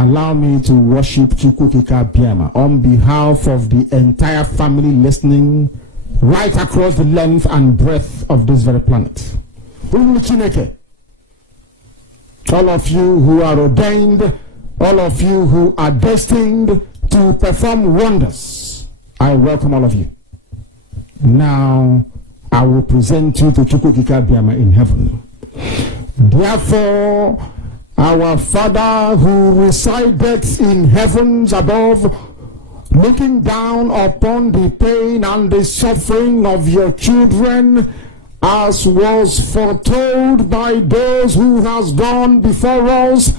Allow me to worship Chukwukika Biama on behalf of the entire family listening right across the length and breadth of this very planet. All of you who are ordained, all of you who are destined to perform wonders, I welcome all of you. Now, I will present you to Chukwukika Biama in heaven. Therefore, our Father who resided in heavens above, looking down upon the pain and the suffering of your children, as was foretold by those who has gone before us,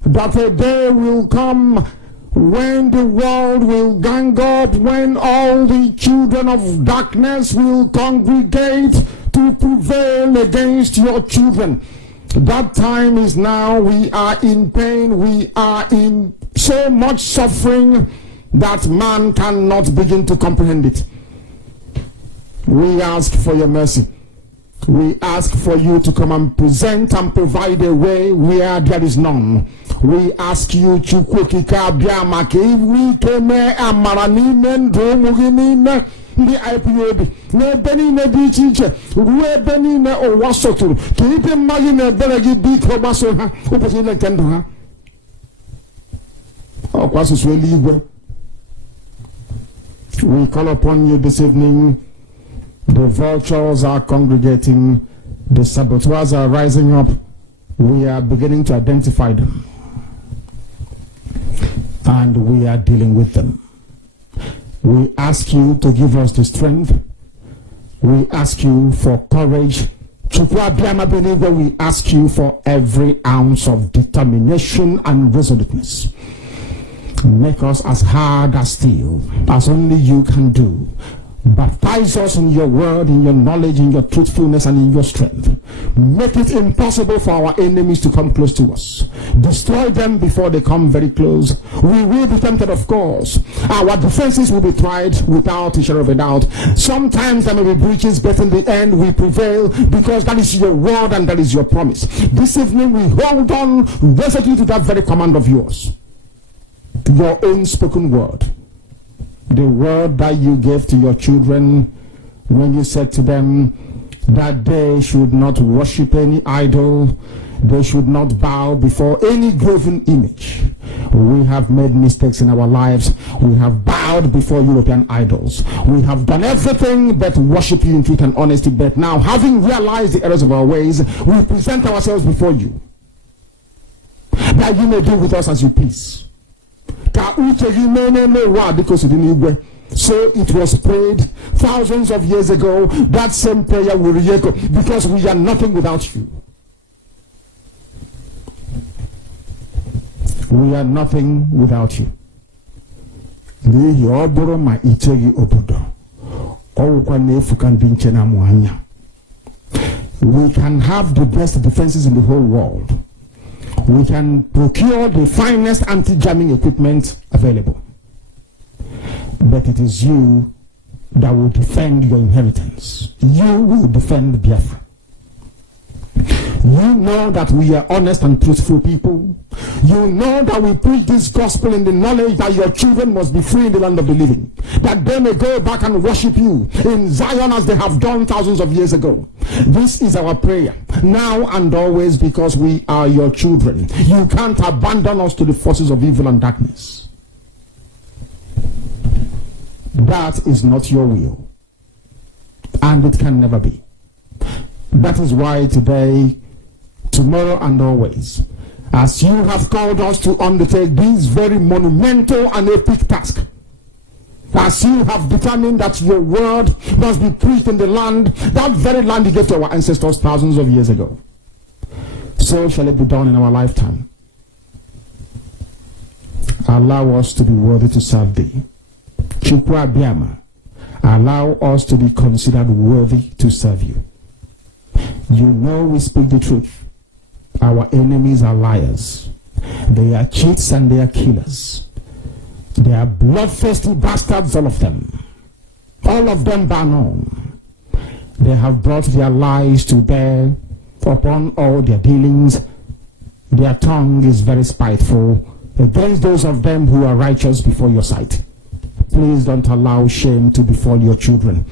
that a day will come when the world will gang up, when all the children of darkness will congregate to prevail against your children. That time is now. We are in pain. We are in so much suffering that man cannot begin to comprehend it. We ask for your mercy. We ask for you to come and present and provide a way where there is none. We ask you, Chukwukika Biama, we came amaranime ndumuginime the Ipob ne beni ne di chiche we beni ne owasotur ki be magi ne beregi bi ko baso ha oposi le kendo ha o kwaso so eligwe. We call upon you this evening. The vultures are congregating, the saboteurs are rising up. We are beginning to identify them, and we are dealing with them. We ask you to give us the strength. We ask you for courage. We ask you for every ounce of determination and resoluteness. Make us as hard as steel, as only you can do. Baptize us in your word, in your knowledge, in your truthfulness, and in your strength. Make it impossible for our enemies to come close to us. Destroy them before they come very close. We will be tempted, of course. Our defenses will be tried without a shadow of a doubt. Sometimes there may be breaches, but in the end we prevail, because that is your word and that is your promise. This evening we hold on resolutely to that very command of yours. Your own spoken word. The word that you gave to your children when you said to them that they should not worship any idol, they should not bow before any graven image. We have made mistakes in our lives. We have bowed before European idols. We have done everything but worship you in truth and honesty. But now, having realized the errors of our ways, we present ourselves before you, that you may do with us as you please. So it was prayed thousands of years ago. That same prayer will re-echo, because we are nothing without you. We are nothing without you. We can have the best defenses in the whole world. We can procure the finest anti-jamming equipment available. But it is you that will defend your inheritance. You will defend Biafra. You know that we are honest and truthful people. You know that we preach this gospel in the knowledge that your children must be free in the land of the living, that they may go back and worship you in Zion as they have done thousands of years ago. This is our prayer now and always, because we are your children. You can't abandon us to the forces of evil and darkness. That is not your will, and it can never be. That is why today, tomorrow, and always, as you have called us to undertake this very monumental and epic task, as you have determined that your word must be preached in the land, that very land you gave to our ancestors thousands of years ago, so shall it be done in our lifetime. Allow us to be worthy to serve thee. Chukwu Biama, allow us to be considered worthy to serve you. You know we speak the truth. Our enemies are liars. They are cheats and they are killers. They are bloodthirsty bastards, all of them. All of them bar none. They have brought their lies to bear upon all their dealings. Their tongue is very spiteful. against those of them who are righteous before your sight. Please don't allow shame to befall your children.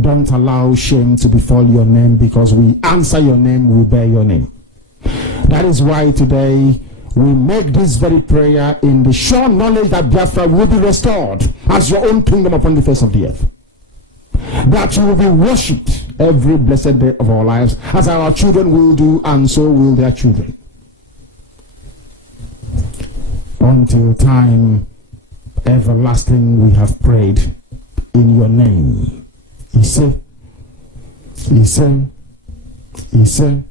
Don't allow shame to befall your name, because we answer your name, we bear your name. That is why today we make this very prayer in the sure knowledge that Biafra will be restored as your own kingdom upon the face of the earth. That you will be worshipped every blessed day of our lives, as our children will do, and so will their children. Until time everlasting we have prayed in your name. Ise, Ise, Ise.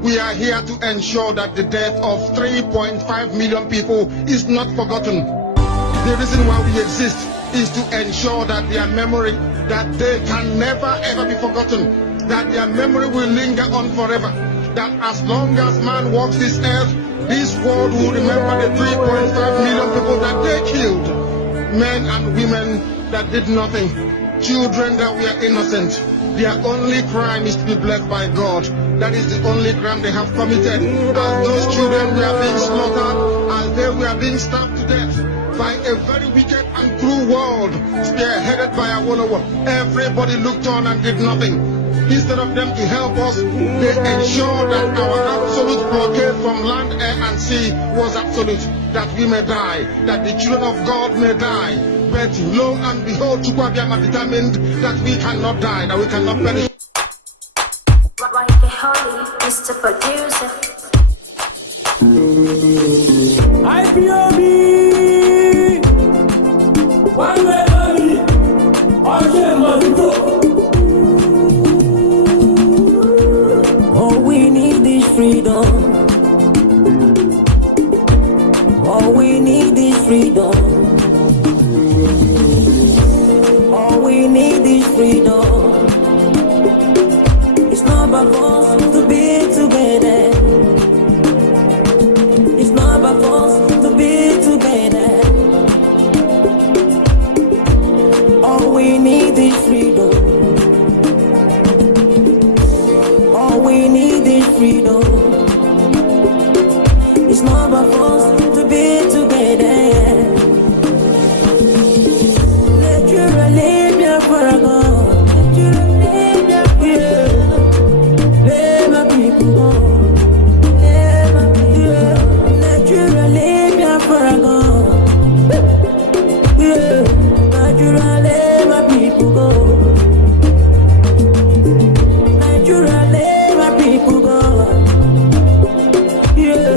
We are here to ensure that the death of 3.5 million people is not forgotten. The reason why we exist is to ensure that their memory, that they can never ever be forgotten, that their memory will linger on forever, that as long as man walks this earth, this world will remember the 3.5 million people that they killed, men and women that did nothing, children that were innocent. Their only crime is to be blessed by God. That is the only crime they have committed. As those children were being slaughtered, as they were being stabbed to death by a very wicked and cruel world, spearheaded by Awolowo. Everybody looked on and did nothing. Instead of them to help us, they ensured that our absolute blockade from land, air, and sea was absolute. That we may die, that the children of God may die. But lo and behold, Chukwuabiama determined that we cannot die, that we cannot perish. Why you holy, Mr. Producer? Ipob, one melody, all we need is freedom. All we need is freedom. All we need is freedom. It's not about us to be together. It's not about us to be together. All we need is freedom. All we need is freedom. It's not about us to be together. Let you relieve your Biafra. Let you relieve your fear. Let my people go. Let my people. Let you relieve your Biafra. Yeah. Let you relieve my people go. Let you relieve my people go. Yeah.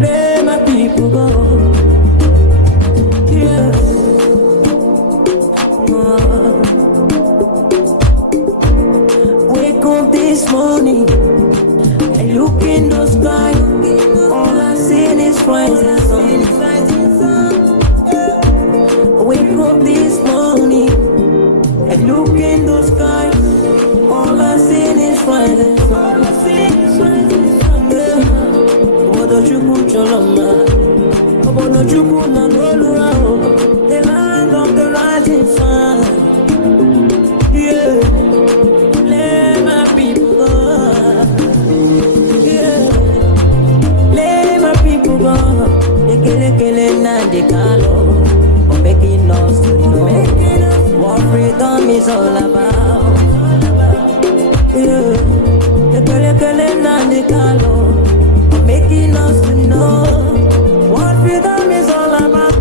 Let my people go. Yeah. Wake up this morning, I look in the sky, all I see is rising sun. Wake up this morning, I look in the sky, all I see is rising sun. Obodo Chukwu Choloma, Obodo Chukwu na Nolura, the land of the rising sun. Yeah. Let my people go. Yeah. Let my people go. They kill na they call for making us to know what freedom is all about. Yeah. They kill na they call for making us to know what freedom is all about.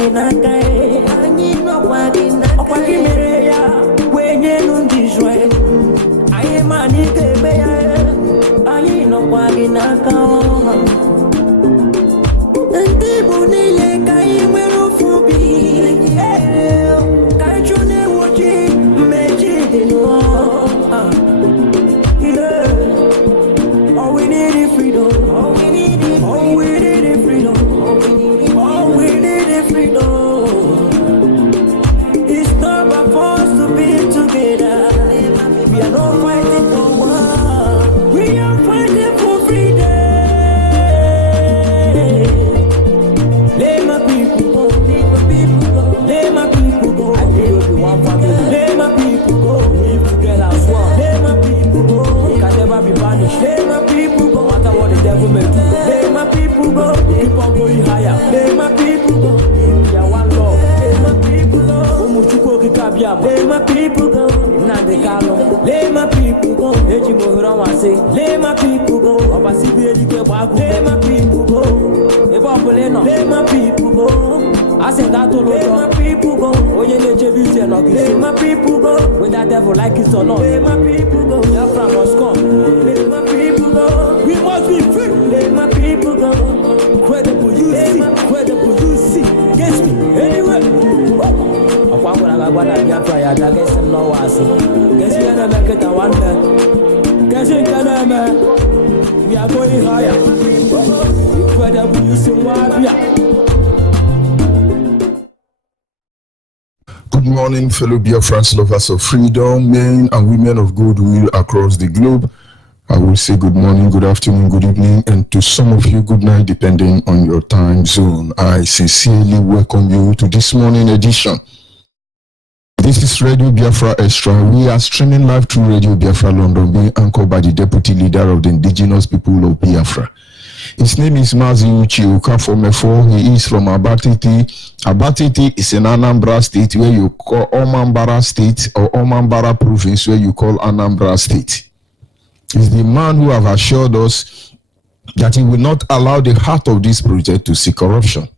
gị n'aka anyị nọkwa gị n'aka ọkwa gị mere ya wee nye ndị Israel anyị ma na ị ga-eme ya anyị nọkwa gị n'aka ndị Igbo niile ka anyị nwere ofu obi ka anyị chụọ na-ewu ojii mmechi dị n'ụwa. All we need is freedom. All we need is freedom. All we need is freedom. It's not by force to be together. We are not fighting for war. We are fighting for freedom. Let my people go. Let my people go. Let my people go. I think we'll be one family. Let my people go. Live together as one. Let my people go. We can never be banished. Let my people go. No matter what the devil may do. Let my people go. Keep on going higher. Let my people go. We are one love. Let my people go. Umuchuko kikabiam. Let my people go. Nande kalo. Let my people go. Eji mohura wase. Let my people go. Obasibi edike bagu. Let my people go. Eba poleno. Let my people go. Asengato lo. Let my people go. Oye leche bise no kiso. Let my people go. With that devil like it or not. Let my people go. Biafra must come. Let my people go. We must be free. Let my people go. Credible you see. Credible you see. Guess me. Anyway. Akwangura gabana Biafra ya dage sem no wasi. Guess you gonna make it a one man. Guess you gonna man. We are going higher. Incredible you see Wabia. Good morning, fellow Biafrans, lovers of freedom, men and women of goodwill across the globe. I will say good morning, good afternoon, good evening, and to some of you, good night, depending on your time zone. I sincerely welcome you to this morning edition. This is Radio Biafra Extra. We are streaming live through Radio Biafra London, being anchored by the Deputy Leader of the Indigenous People of Biafra. His name is MAZI Okafor. He is from Abatete. Abatete is in Anambra State, where you call Omambara State, or Omambara Province, where you call Anambra State. He's the man who have assured us that he will not allow the heart of this project to see corruption.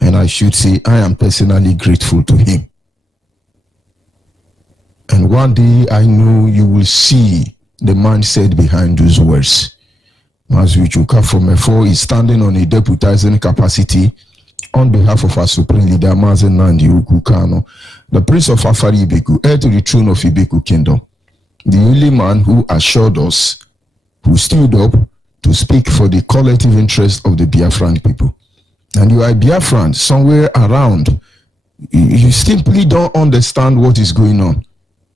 And I should say, I am personally grateful to him. And one day, I know you will see the mindset behind those words. MAZI Okafor is standing on a deputizing capacity on behalf of our Supreme Leader, Mazi Nnamdi Kanu, the Prince of Afari Ibeku, heir to the throne of Ibeku Kingdom, the only man who assured us, who stood up to speak for the collective interest of the Biafran people. And you are a Biafran somewhere around. You simply don't understand what is going on.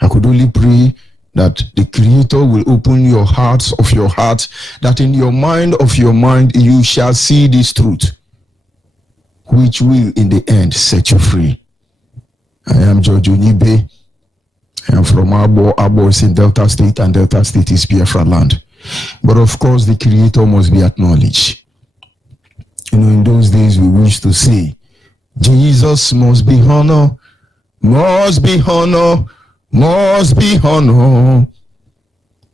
I could only pray that the Creator will open your hearts of your heart, that in your mind of your mind you shall see this truth, which will in the end set you free. I am George Onyeibe. I am from Abo. Abo is in Delta State, and Delta State is Biafra land. But of course, the Creator must be acknowledged. You know, in those days we used to say, Jesus must be honored, must be honored, must be honored.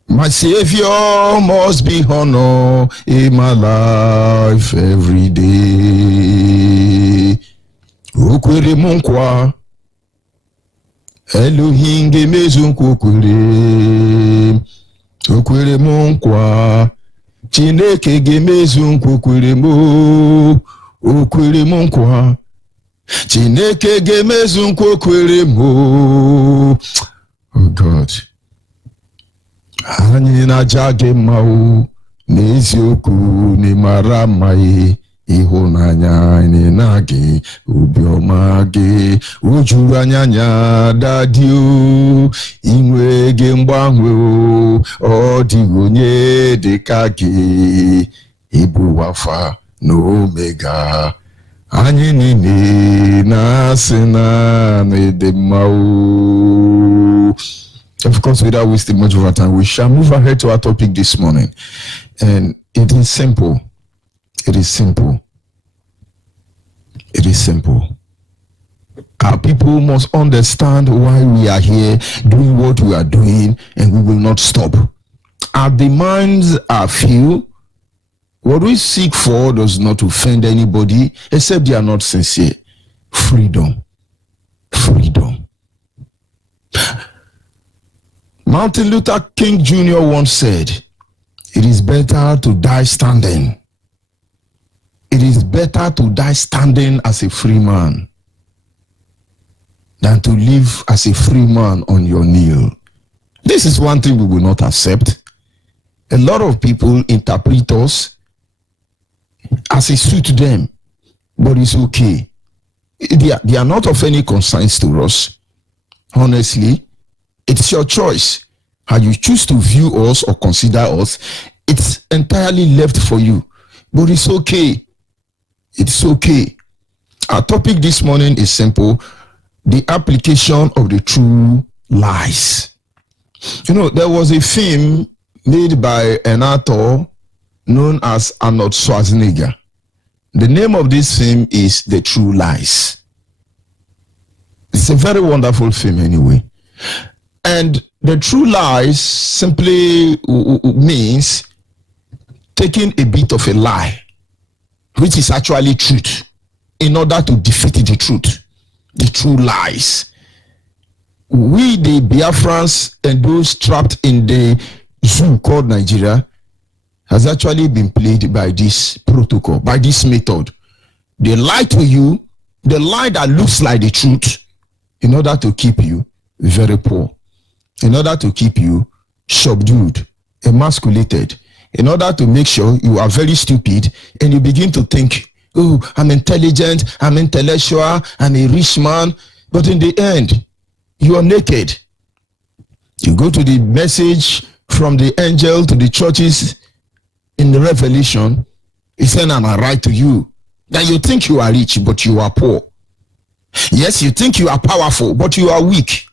My Savior must be honored in my life every day. Okwere munkwa Elohim gemezu nkwukwere. Okwere munkwa Chineke gemezu nkwukwere mo. Okwere munkwa Chineke gemezu nkwukwere mo. Oh God. Anyị na-aja gị mma o, n'eziokwu n'ịmara mma ịhụnanya anyị na gị, obiọma gị o juru anya dadi o, inwe gị mgbanwe o, ọ dịghị onye dị ka gị, ịbụ Alfa na Omega. Anyị niile na-asị na ịdị mma o. Of course, without wasting much of our time, we shall move ahead to our topic this morning. And it is simple. It is simple. It is simple. Our people must understand why we are here doing what we are doing, and we will not stop. Our demands are few. What we seek for does not offend anybody, except they are not sincere. freedom. Freedom. Martin Luther King Jr. once said, "It is better to die standing. It is better to die standing as a free man than to live as a free man on your knee." This is one thing we will not accept. A lot of people interpret us as it suits them, but it's okay. They are not of any concerns to us. Honestly, it's your choice. How you choose to view us or consider us, it's entirely left for you. But it's okay. It's okay. Our topic this morning is simple: the application of the true lies. You know, there was a film made by an actor known as Arnold Schwarzenegger. The name of this film is The True Lies. It's a very wonderful film anyway. And the true lies simply means taking a bit of a lie, which is actually truth, in order to defeat the truth. The true lies. We, the Biafrans, and those trapped in the zoo called Nigeria, has actually been played by this protocol, by this method. They lie to you, the lie that looks like the truth, in order to keep you very poor, in order to keep you subdued, emasculated, in order to make sure you are very stupid and you begin to think, "Oh, I'm intelligent, I'm intellectual, I'm a rich man." But in the end, you are naked. You go to the message from the angel to the churches in the Revelation, he said, "And I write to you that you think you are rich, but you are poor. Yes, you think you are powerful, but you are weak."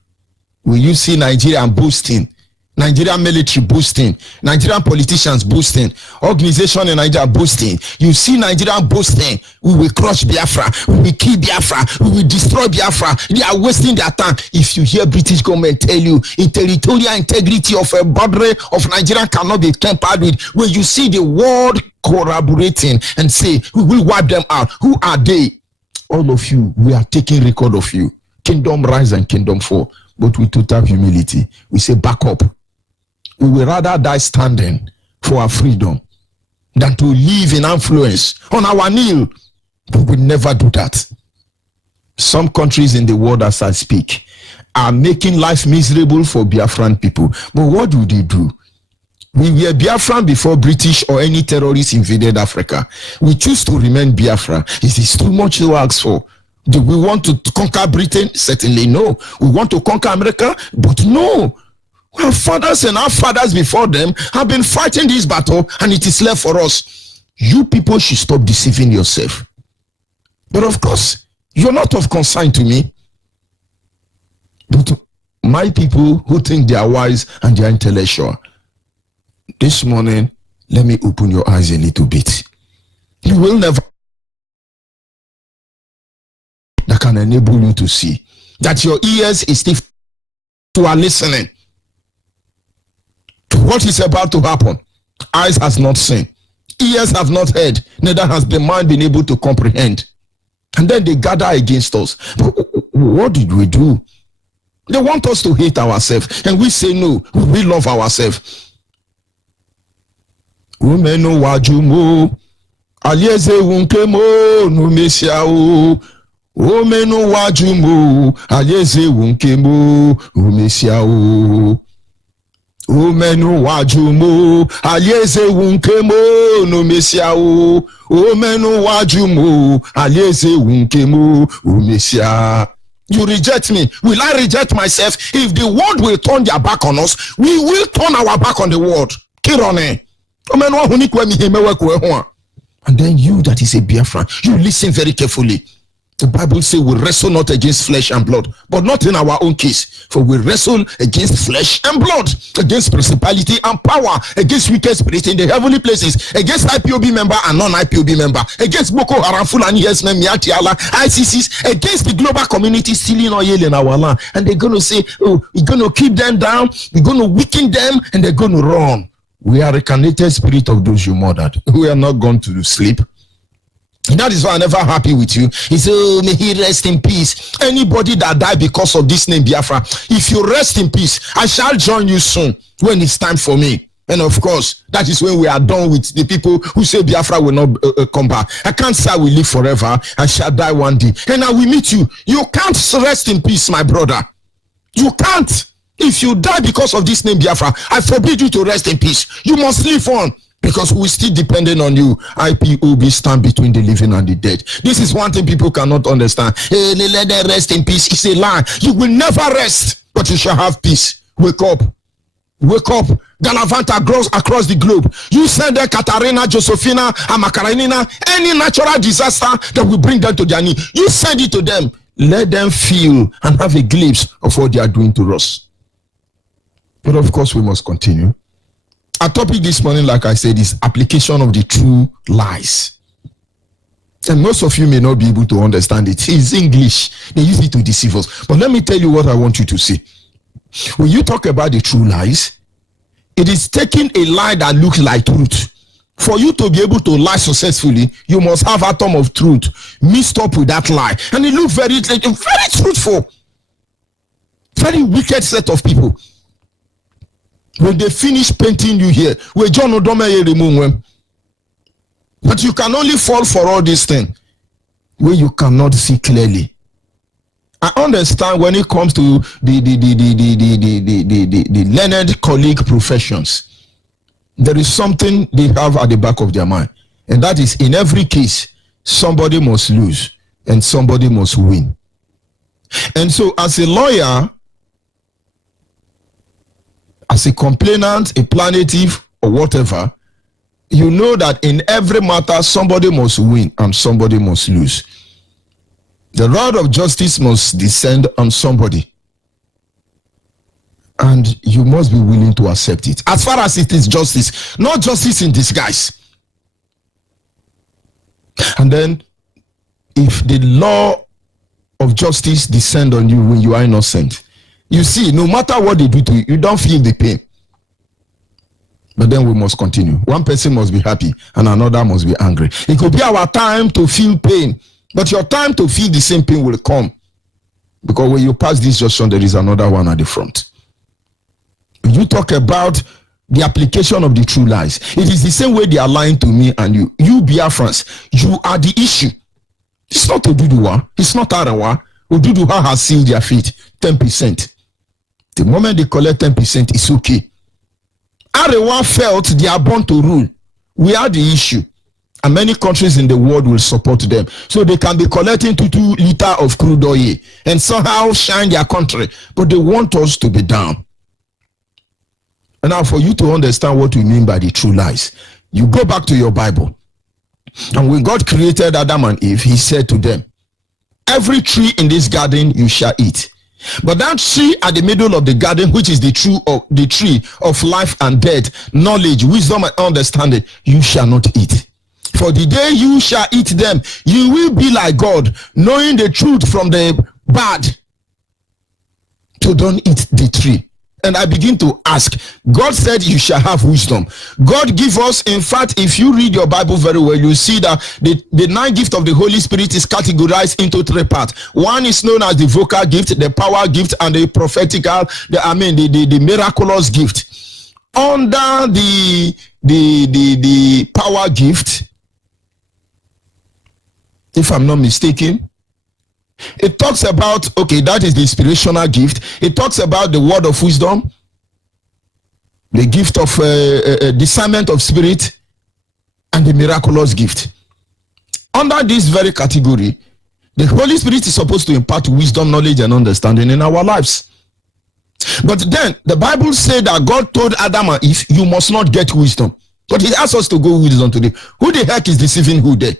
Will you see Nigeria boasting, Nigerian military boasting, Nigerian politicians boasting, organization in Nigeria boasting? You see Nigeria boasting, "We will crush Biafra, we will kill Biafra, we will destroy Biafra." They are wasting their time. If you hear British government tell you territorial integrity of a boundary of Nigeria cannot be tampered with, when you see the world corroborating and say, "We will wipe them out," who are they? All of you, we are taking record of you. Kingdom rise and kingdom fall. But with total humility, we say, back up. We will rather die standing for our freedom than to live in affluence on our knee. We will never do that. Some countries in the world, as I speak, are making life miserable for Biafran people. But what do they do? We were Biafran before British or any terrorists invaded Africa. We choose to remain Biafra. It is too much to ask for. Do we want to conquer Britain? Certainly no. We want to conquer America? But no. Our fathers and our fathers before them have been fighting this battle, and it is left for us. You people should stop deceiving yourself. But of course, you're not of concern to me. But my people who think they are wise and they are intellectual, this morning, let me open your eyes a little bit. You will never that can enable you to see that your ears is still to are listening to what is about to happen. Eyes has not seen, ears have not heard, neither has the mind been able to comprehend. And then they gather against us. What did we do? They want us to hate ourselves, and we say no, we love ourselves. Umeno wajumo alieze wunkemo numesiao. Omenu wajumo alieze wunkemo numesiao. Omenu wajumo alieze wunkemo numesiao. Omenu wajumo alieze wunkemo numesiao. You reject me. Will I reject myself? If the world will turn their back on us, we will turn our back on the world. Kirone. And then you that is a Biafran, you listen very carefully. The Bible says we wrestle not against flesh and blood, but not in our own case. For we wrestle against flesh and blood, against principality and power, against wicked spirits in the heavenly places, against IPOB member and non-IPOB member, against Boko Haram, Fulani, Yesmen, Miatiala, ICCs, against the global community stealing oil in our land. And they're going to say, "Oh, we're going to keep them down, we're going to weaken them," and they're going to run. We are a reincarnated spirit of those you murdered. We are not going to sleep. That is why I'm never happy with you. He said, oh, may he rest in peace. Anybody that died because of this name Biafra, if you rest in peace, I shall join you soon when it's time for me. And of course, that is when we are done with the people who say Biafra will not come back. I can't say I will live forever. I shall die one day. And I will meet you. You can't rest in peace, my brother. You can't. If you die because of this name Biafra, I forbid you to rest in peace. You must live on. Because we're still depending on you. Ipob stand between the living and the dead. This is one thing people cannot understand. Hey, let them rest in peace. It's a lie. You will never rest, but you shall have peace. Wake up. Wake up. Galavanta grows across the globe. You send them Katarina, Josephina, and Macarenina, any natural disaster that will bring them to their knee. You send it to them. Let them feel and have a glimpse of what they are doing to us. But of course, we must continue. Our topic this morning, like I said, is application of the true lies. And most of you may not be able to understand it. It's English. They use it to deceive us. But let me tell you what I want you to see. When you talk about the true lies, it is taking a lie that looks like truth. For you to be able to lie successfully, you must have an atom of truth mixed up with that lie. And it looks very truthful. Very wicked set of people. When they finish painting you here, but you can only fall for all these things where you cannot see clearly. I understand when it comes to the learned colleague professions, there is something they have at the back of their mind, and that is, in every case, somebody must lose and somebody must win. And so, as a lawyer, as a complainant, a plaintiff, or whatever, you know that in every matter, somebody must win and somebody must lose. The rod of justice must descend on somebody. And you must be willing to accept it. As far as it is justice, not justice in disguise. And then, if the law of justice descend on you when you are innocent, you see, no matter what they do to you, you don't feel the pain. But then we must continue. One person must be happy and another must be angry. It could be our time to feel pain, but your time to feel the same pain will come. Because when you pass this junction, there is another one at the front. When you talk about the application of the true lies, it is the same way they are lying to me and you. You Biafrans, you are the issue. It's not Oduduwa. It's not Arawa. Oduduwa has sealed their feet. 10%. The moment they collect 10%, it's okay. Arewa felt they are born to rule. We are the issue. And many countries in the world will support them. So they can be collecting 2 liters of crude oil and somehow shine their country. But they want us to be down. And now for you to understand what we mean by the true lies, you go back to your Bible. And when God created Adam and Eve, he said to them, every tree in this garden you shall eat. But that tree at the middle of the garden, which is the tree of life and death, knowledge, wisdom, and understanding, you shall not eat. For the day you shall eat them, you will be like God, knowing the truth from the bad. So don't eat the tree. And I begin to ask, God said you shall have wisdom. God give us, in fact, if you read your Bible very well, you see that the 9 gift of the Holy Spirit is categorized into 3 parts. One is known as the vocal gift, the power gift, and the prophetical, the miraculous gift. Under the power gift, if I'm not mistaken, it talks about, okay, that is the inspirational gift. It talks about the word of wisdom, the gift of discernment of spirit, and the miraculous gift. Under this very category, the Holy Spirit is supposed to impart wisdom, knowledge, and understanding in our lives. But then, the Bible said that God told Adam and Eve, you must not get wisdom. But he asked us to go wisdom today. Who the heck is deceiving who there?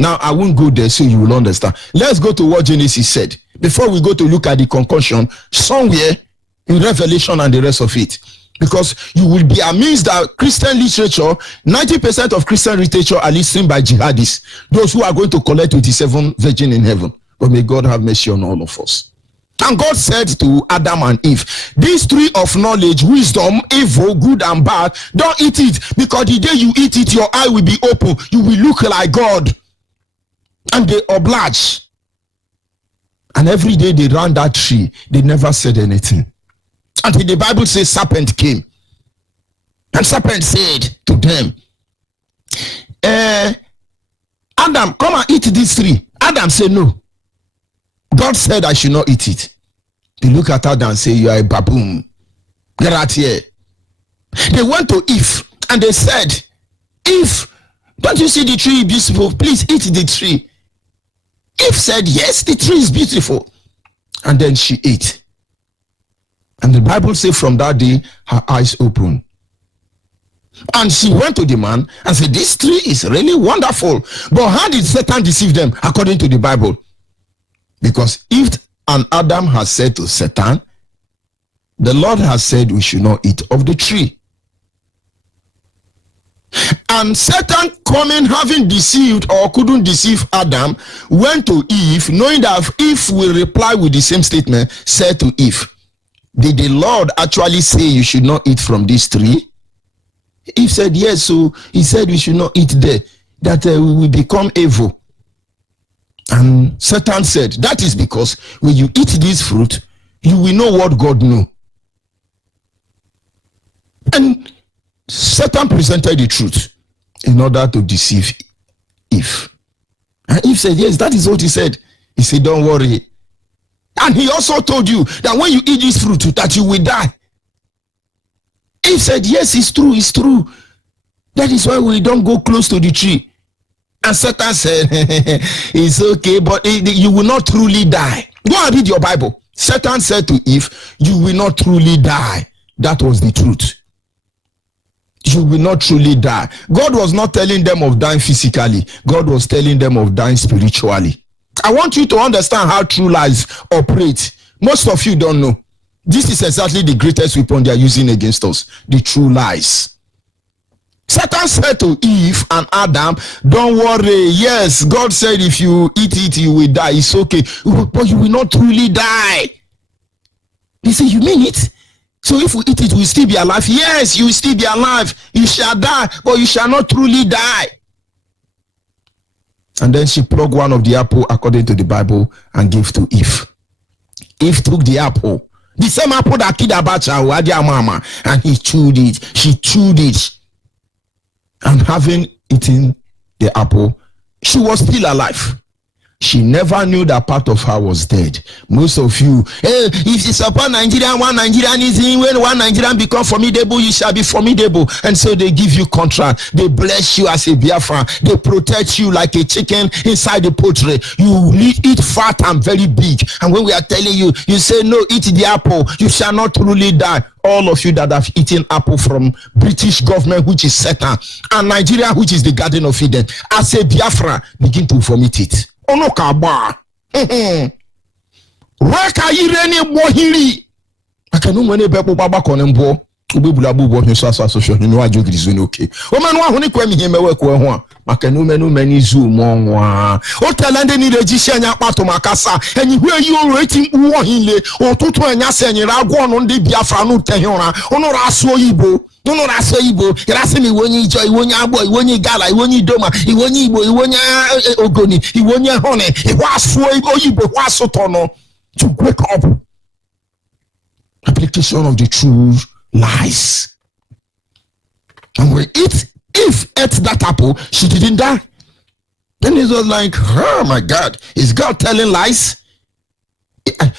Now, I won't go there so you will understand. Let's go to what Genesis said. Before we go to look at the conclusion, somewhere in Revelation and the rest of it. Because you will be amazed that Christian literature, 90% of Christian literature are listened by jihadists. Those who are going to collect 27 virgin in heaven. But may God have mercy on all of us. And God said to Adam and Eve, this tree of knowledge, wisdom, evil, good and bad, don't eat it, because the day you eat it, your eye will be open. You will look like God. And they oblige. And every day they ran that tree. They never said anything. Until the Bible says serpent came. And serpent said to them, Adam, come and eat this tree. Adam said no. God said I should not eat it. They look at Adam and say, you are a baboon. Get out here. They went to Eve and they said, Eve, don't you see the tree is beautiful? Please eat the tree. Eve said, yes, the tree is beautiful. And then she ate. And the Bible says from that day, her eyes opened. And she went to the man and said, this tree is really wonderful. But how did Satan deceive them according to the Bible? Because Eve and Adam has said to Satan, the Lord has said we should not eat of the tree. And Satan, coming, having deceived or couldn't deceive Adam, went to Eve, knowing that Eve will reply with the same statement, said to Eve, did the Lord actually say you should not eat from this tree? Eve said yes, so he said we should not eat there, that we will become evil. And Satan said, that is because when you eat this fruit, you will know what God knows. And Satan presented the truth in order to deceive Eve. And Eve said, yes, that is what he said. He said, don't worry. And he also told you that when you eat this fruit, that you will die. Eve said, yes, it's true, it's true. That is why we don't go close to the tree. And Satan said, it's okay, but you will not truly die. Go and read your Bible. Satan said to Eve, you will not truly die. That was the truth. You will not truly die. God was not telling them of dying physically. God was telling them of dying spiritually. I want you to understand how true lies operate. Most of you don't know. This is exactly the greatest weapon they are using against us. The true lies. Satan said to Eve and Adam, don't worry. Yes, God said if you eat it, you will die. It's okay. But you will not truly die. They say, you mean it? So if we eat it, we will still be alive? Yes, you will still be alive. You shall die, but you shall not truly die. And then she plucked one of the apple according to the Bible and gave to Eve. Eve took the apple. The same apple that killed Abacha, mama, and he chewed it. She chewed it. And having eaten the apple, she was still alive. She never knew that part of her was dead. Most of you, if you support Nigerian, one Nigerian is in, when one Nigerian become formidable, you shall be formidable. And so they give you contract. They bless you as a Biafran. They protect you like a chicken inside the poultry. You eat fat and very big. And when we are telling you, you say, no, eat the apple. You shall not truly die. All of you that have eaten apple from British government, which is Satan, and Nigeria, which is the Garden of Eden, as a Biafra, begin to vomit it. Ono kaba. Waka irene bohiri. Akanu mwene bepo baba konembo. Ubebula bubo nso asasosho ni wajo grizuni okay. O manu ahuni kwa miheme we kwa ho. Makanu menu meni zu monwa. O telande ni regisi anya pato makasa. Enyi hwe yi o reti uwo hile. O tutu anya se enyi rago no ndi Biafra no tehora. Ono raso yibo. Ono raso yibo. Irase mi wonyi ijo, iwonyi abo, iwonyi gala, iwonyi doma, iwonyi ibo, iwonyi ogoni, iwonyi hone. Iwaso yibo, waso tono. To wake up. Application of the truth. Lies. And when Eve ate that apple, she didn't die. Then it was like, oh my God, is God telling lies?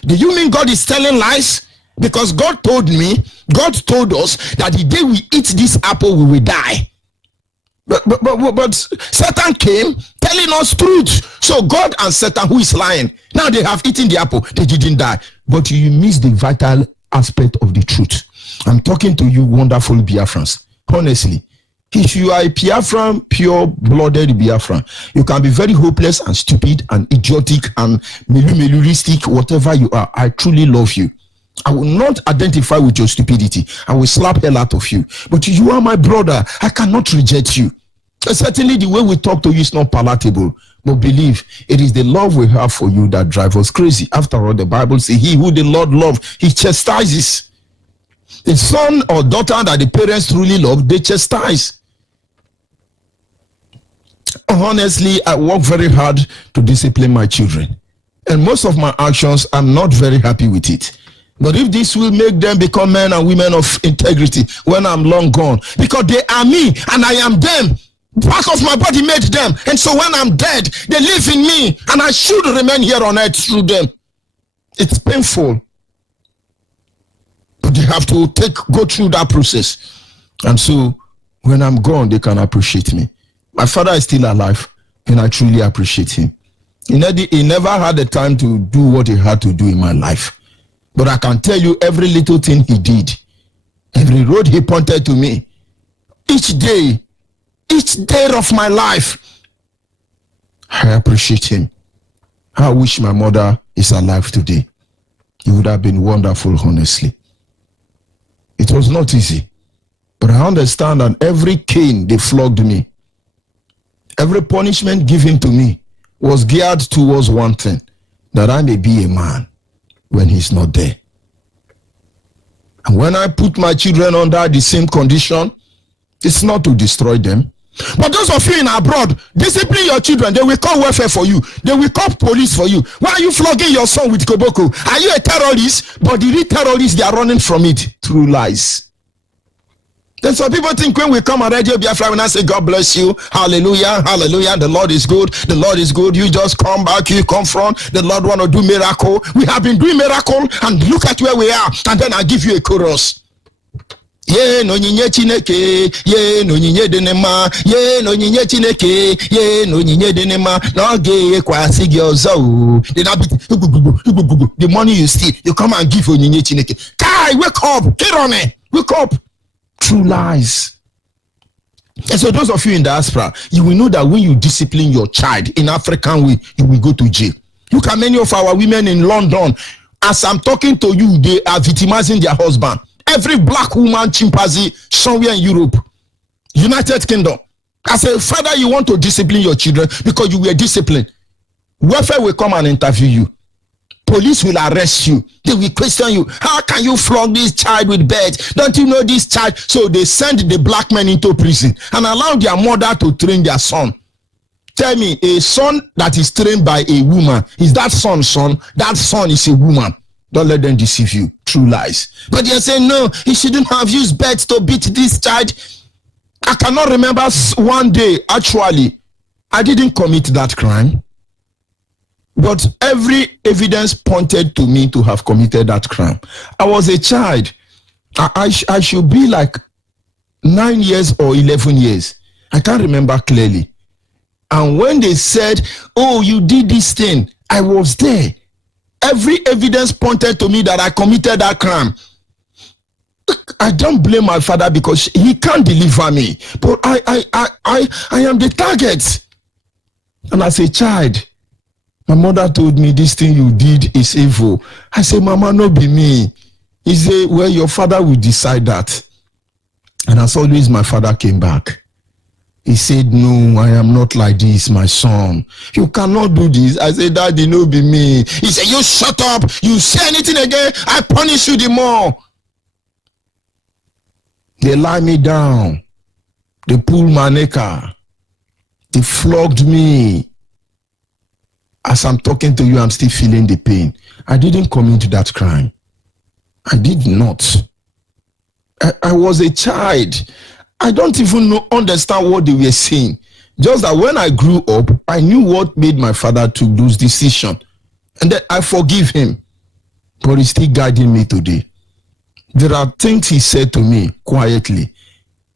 Do you mean God is telling lies? Because God told us that the day we eat this apple, we will die. But Satan came telling us truth. So God and Satan, who is lying, now they have eaten the apple, they didn't die. But you miss the vital aspect of the truth. I'm talking to you, wonderful Biafrans. Honestly, if you are a Biafran, pure-blooded Biafran, you can be very hopeless and stupid and idiotic and meluristic, whatever you are. I truly love you. I will not identify with your stupidity. I will slap hell out of you. But you are my brother. I cannot reject you. Certainly the way we talk to you is not palatable, but believe it is the love we have for you that drives us crazy. After all, the Bible says, he who the Lord loves, he chastises. The son or daughter that the parents truly love, they chastise. Honestly, I work very hard to discipline my children. And most of my actions, I'm not very happy with it. But if this will make them become men and women of integrity when I'm long gone, because they are me and I am them. Part of my body made them. And so when I'm dead, they live in me and I should remain here on earth through them. It's painful. But they have to go through that process. And so when I'm gone, they can appreciate me. My father is still alive and I truly appreciate him. He never had the time to do what he had to do in my life. But I can tell you every little thing he did, every road he pointed to me, each day of my life, I appreciate him. I wish my mother is alive today. It would have been wonderful, honestly. It was not easy, but I understand that every cane they flogged me, every punishment given to me was geared towards one thing, that I may be a man when he's not there. And when I put my children under the same condition, it's not to destroy them. But those of you in abroad, discipline your children. They will call welfare for you. They will call police for you. Why are you flogging your son with koboko? Are you a terrorist? But the real terrorists, they are running from it through lies. Then some people think when we come on Radio Biafra, when I say God bless you, hallelujah, hallelujah, the Lord is good, the Lord is good, you just come back, you confront, the Lord want to do miracle. We have been doing miracle and look at where we are, and then I give you a chorus. Ye no nyinye chineke, ye no nyinye denema, ye no nyinye chineke, ye no nyinye denema, no ge kwa sigi ozo. The money you steal, you come and give onyinye chineke. Kai, wake up, get on it, wake up. True lies. And so those of you in diaspora, you will know that when you discipline your child in African way, you will go to jail. Look at many of our women in London. As I'm talking to you, they are victimizing their husband. Every black woman chimpanzee somewhere in Europe, United Kingdom. I say, Father, you want to discipline your children because you were disciplined. Welfare will come and interview you. Police will arrest you. They will question you. How can you flog this child with bed? Don't you know this child? So they send the black men into prison and allow their mother to train their son. Tell me, a son that is trained by a woman, is that son? That son is a woman. Don't let them deceive you. True lies. But they say, no, he shouldn't have used beds to beat this child. I cannot remember one day, actually, I didn't commit that crime. But every evidence pointed to me to have committed that crime. I was a child. I should be like 9 years or 11 years. I can't remember clearly. And when they said, oh, you did this thing, I was there. Every evidence pointed to me that I committed that crime. I don't blame my father because he can't deliver me. But I am the target. And as a child, my mother told me this thing you did is evil. I said, Mama, no be me. He said, well, your father will decide that. And as always, my father came back. He said, no, I am not like this, my son. You cannot do this. I said, Daddy, no be me. He said, you shut up. You say anything again, I punish you the more. They lie me down. They pulled my neck. They flogged me. As I'm talking to you, I'm still feeling the pain. I didn't commit that crime. I did not. I was a child. I don't even understand what they were saying. Just that when I grew up, I knew what made my father to lose decision. And then I forgive him. But he's still guiding me today. There are things he said to me quietly.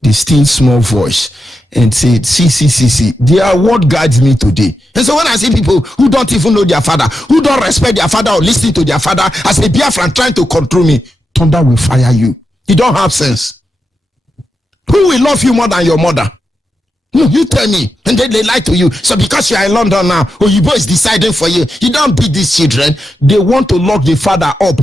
The still small voice. And said, see. They are what guides me today. And so when I see people who don't even know their father, who don't respect their father or listen to their father, as a Biafran trying to control me, thunder will fire you. You don't have sense. Who will love you more than your mother? No, you tell me. And then they lie to you. So because you are in London now, ONYIBE is deciding for you. You don't beat these children. They want to lock the father up.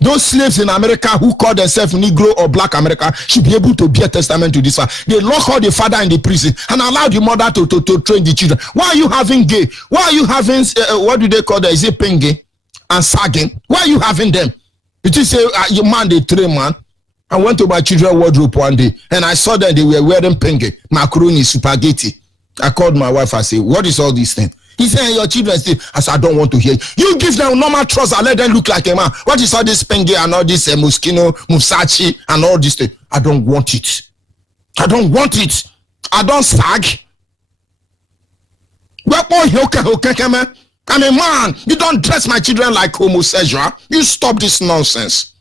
Those slaves in America who call themselves Negro or Black America should be able to bear testament to this one. They lock all the father in the prison and allow the mother to train the children. Why are you having gay? Why are you having, what do they call that? Is it penge and sagging? Why are you having them? You just say, you man, they train, man. I went to my children's wardrobe one day and I saw that they were wearing penge, macaroni, spaghetti. I called my wife. I said, what is all these things? He said, your children still. I said, I don't want to hear you. You give them normal trousers, let them look like a man. What is all this penge and all this Moschino, Musashi and all this thing? I don't want it. I don't want it. I don't sag. I'm a man. You don't dress my children like homosexual. You stop this nonsense.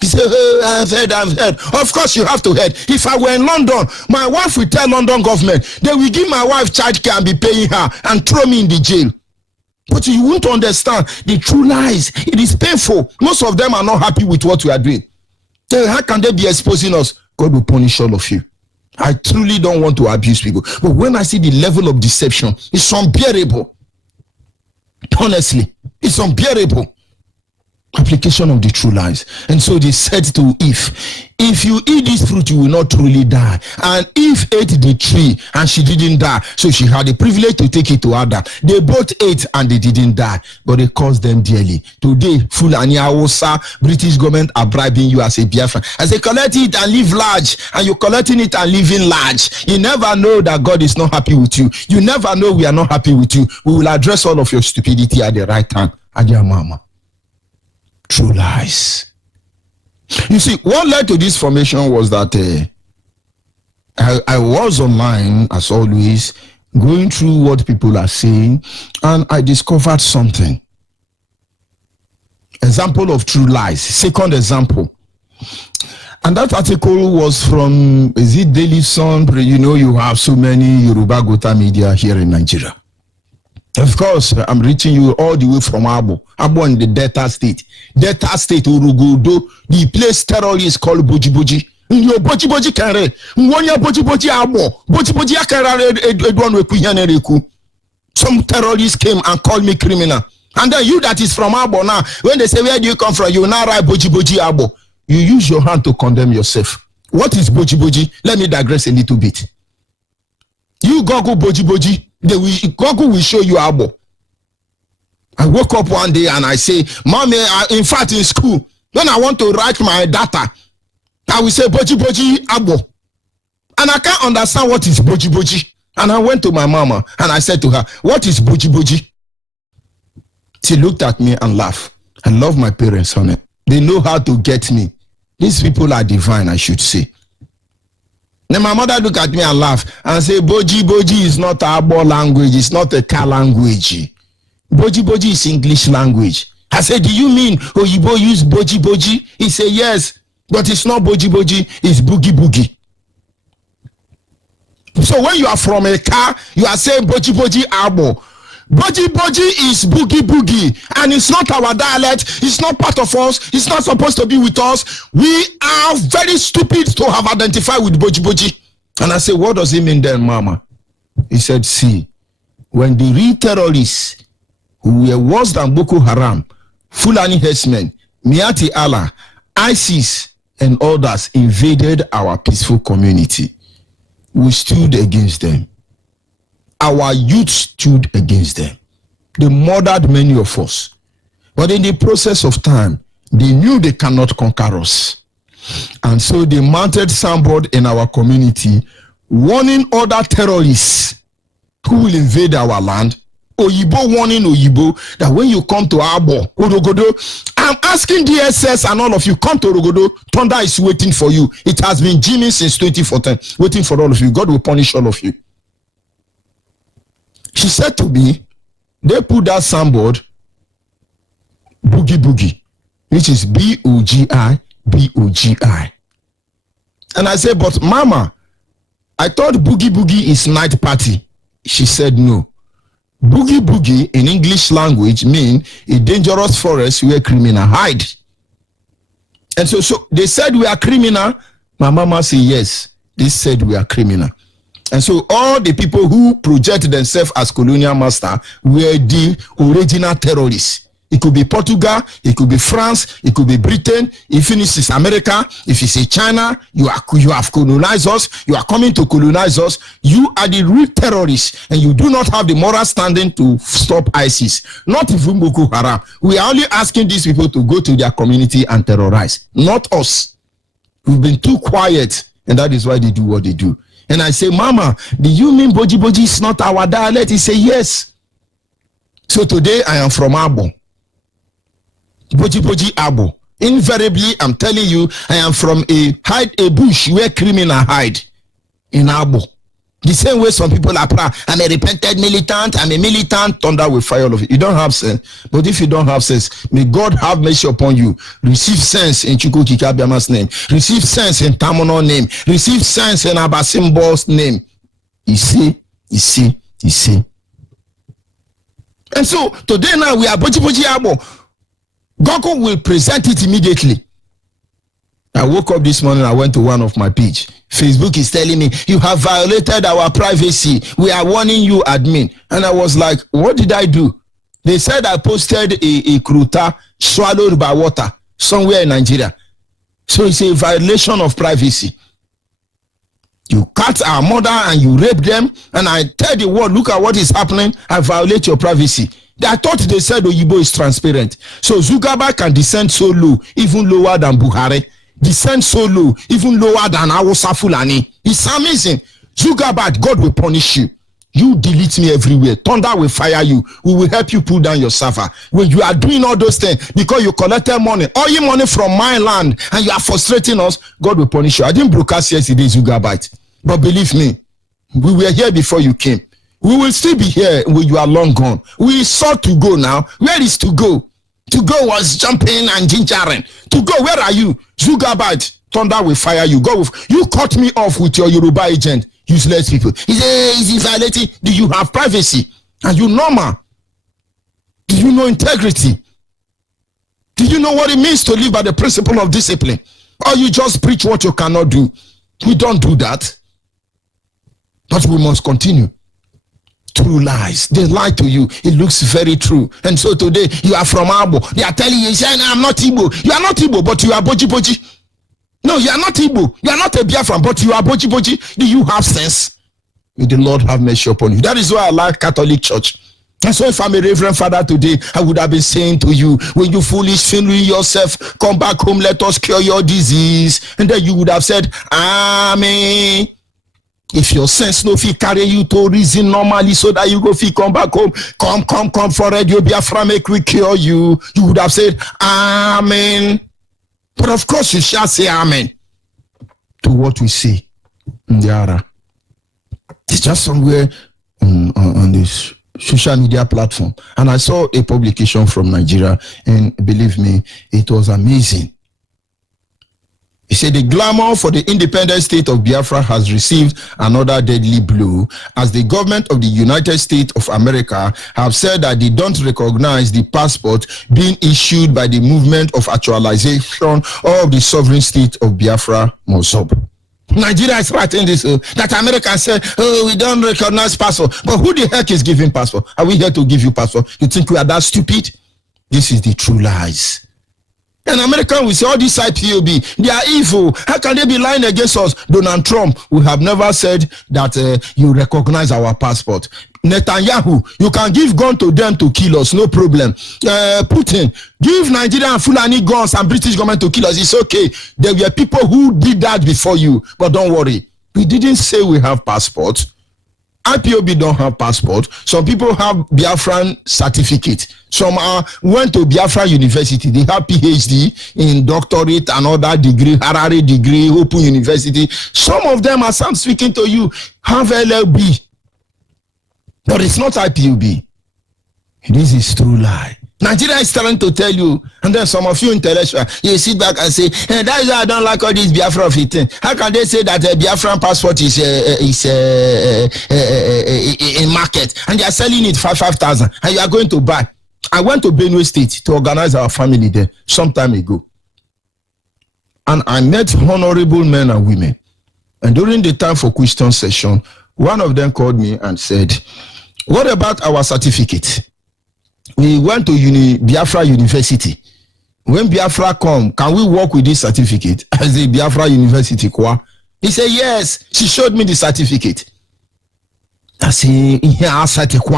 He said, I've heard. Of course you have to hear. If I were in London, my wife will tell London government, they will give my wife childcare and be paying her and throw me in the jail. But you won't understand the true lies. It is painful. Most of them are not happy with what we are doing. So how can they be exposing us? God will punish all of you. I truly don't want to abuse people. But when I see the level of deception, it's unbearable. Honestly, it's unbearable. Application of the true lies. And so they said to Eve, if you eat this fruit, you will not truly die. And Eve ate the tree and she didn't die. So she had the privilege to take it to Adam. They both ate and they didn't die, but it cost them dearly. Today, Fulani Hausa, British government are bribing you as a Biafran. As they collect it and live large, and you're collecting it and living large, you never know that God is not happy with you. You never know we are not happy with you. We will address all of your stupidity at the right time. Adia Mama. True lies. You see, what led to this formation was that I was online, as always, going through what people are saying, and I discovered something. Example of true lies. Second example. And that article was from, is it Daily Sun? You know, you have so many Yoruba Gota media here in Nigeria. Of course, I'm reaching you all the way from Abo in the Delta State. Delta State, Urugudo, the place terrorists called Boji. Your Boji Kare, Wonya Boji Abo, Boji Akara. Some terrorists came and called me criminal. And then you that is from Abo now, when they say, where do you come from? You now write Boji Abo. You use your hand to condemn yourself. What is Boji? Let me digress a little bit. You Google Boji. Google will show you Abo. I woke up one day and I say, Mommy, in fact, in school, when I want to write my data, I will say Boji Abo. And I can't understand what is Boji. And I went to my mama and I said to her, what is Boji? She looked at me and laughed. I love my parents on it. They know how to get me. These people are divine, I should say. Then my mother looked at me and laughed and said, Boji is not Abo language, it's not a car language. Boji is English language. I said, do you mean Oyibo use Boji? He said, yes, but it's not Boji, it's boogie. So when you are from a car, you are saying Boji Abo. Boji is boogie, and it's not our dialect, it's not part of us, it's not supposed to be with us. We are very stupid to have identified with Boji. And I said, what does it mean then, Mama? He said, see, when the real terrorists who were worse than Boko Haram, Fulani herdsmen, Miati Allah, ISIS, and others invaded our peaceful community, we stood against them. Our youth stood against them. They murdered many of us. But in the process of time, they knew they cannot conquer us. And so they mounted signboard in our community, warning other terrorists who will invade our land. Oyibo warning Oyibo that when you come to Abo, Orogodo, I'm asking DSS and all of you, come to Orogodo, thunder is waiting for you. It has been Jimmy since 2014, waiting for all of you. God will punish all of you. She said to me, they put that signboard, boogie, which is Bogi. And I said, but Mama, I thought boogie is night party. She said no. Boogie in English language mean a dangerous forest where criminal hide. And so they said we are criminal. My mama said yes. They said we are criminal. And so all the people who project themselves as colonial master were the original terrorists. It could be Portugal, it could be France, it could be Britain. If it's America, if it's China, you have colonized us, you are coming to colonize us. You are the real terrorists, and you do not have the moral standing to stop ISIS. Not even Boko Haram. We are only asking these people to go to their community and terrorize, not us. We've been too quiet, and that is why they do what they do. And I say, Mama, do you mean Boji Boji is not our dialect? He say, yes. So today I am from Abo. Boji Boji Abo. Invariably, I'm telling you, I am from a bush where criminal hide in Abo. The same way some people are proud. I'm a repented militant. I'm a militant. Thunder will fire all of it. You don't have sense. But if you don't have sense, may God have mercy upon you. Receive sense in Chuku Kikabiama's name. Receive sense in Tamono's name. Receive sense in Abasimbo's name. You see. And so today now we are Boji Boji Abo. Goko will present it immediately. I woke up this morning, I went to one of my page. Facebook is telling me, you have violated our privacy. We are warning you, admin. And I was like, what did I do? They said I posted a cruta swallowed by water somewhere in Nigeria. So it's a violation of privacy. You cut our mother and you rape them. And I tell the world, look at what is happening. I violate your privacy. I thought they said ONYIBE is transparent. So Zuckerberg can descend so low, even lower than Buhari. Descend so low, even lower than Awusa Fulani. It's amazing. Zuckerberg, God will punish you. You delete me everywhere. Thunder will fire you. We will help you pull down your server. When you are doing all those things because you collected money, all your money from my land, and you are frustrating us, God will punish you. I didn't broadcast yesterday, Zuckerberg. But believe me, we were here before you came. We will still be here when you are long gone. We sought to go now. Where is to go? To go was jumping and gingering. To go, where are you? Zuckerberg, thunder will fire you. Go with, you cut me off with your Yoruba agent. Useless people. He says, is he violating? Do you have privacy? Are you normal? Do you know integrity? Do you know what it means to live by the principle of discipline? Or you just preach what you cannot do? We don't do that. But we must continue. True lies. They lie to you. It looks very true. And so today you are from Abo. They are telling you, saying, I'm not Igbo. You are not Igbo, but you are Boji Boji. No, you are not Igbo. You are not a Biafran, but you are Boji Boji. Do you have sense? May the Lord have mercy upon you. That is why I like Catholic Church. And so if I'm a Reverend Father today, I would have been saying to you, when you foolish feeling yourself, come back home, let us cure your disease. And then you would have said, Amen. If your sense no fit carry you to reason normally so that you go fit come back home, come for Radio Biafra, make we cure you. You would have said, Amen. But of course you shall say Amen to what we see in the Ara. It's just somewhere on this social media platform. And I saw a publication from Nigeria, and believe me, it was amazing. He said the glamour for the independent state of Biafra has received another deadly blow as the government of the United States of America have said that they don't recognize the passport being issued by the movement of actualization of the sovereign state of Biafra, MOSOB. Nigeria is writing this, that America said, oh, we don't recognize passport. But who the heck is giving passport? Are we here to give you passport? You think we are that stupid? This is the true lies. And America will say all these IPOB, they are evil. How can they be lying against us? Donald Trump, we have never said that you recognize our passport. Netanyahu, you can give gun to them to kill us, no problem. Putin, give Nigeria and Fulani guns and British government to kill us. It's okay. There were people who did that before you, but don't worry. We didn't say we have passports. IPOB don't have passport. Some people have Biafran certificate. Some went to Biafra University. They have PhD in doctorate and other degree, Harare degree, Open University. Some of them, as I'm speaking to you, have LLB. But it's not IPOB. This is true lie. Nigeria is trying to tell you, and then some of you intellectual, you sit back and say, hey, that is why I don't like all this Biafra thing. How can they say that a Biafran passport is in market and they are selling it for 5,000 and you are going to buy? I went to Benue State to organize our family there some time ago, and I met honorable men and women. And during the time for question session, one of them called me and said, what about our certificate? We went to Biafra University. When Biafra come, can we work with this certificate? I say Biafra University kwa. He said yes. She showed me the certificate. I say here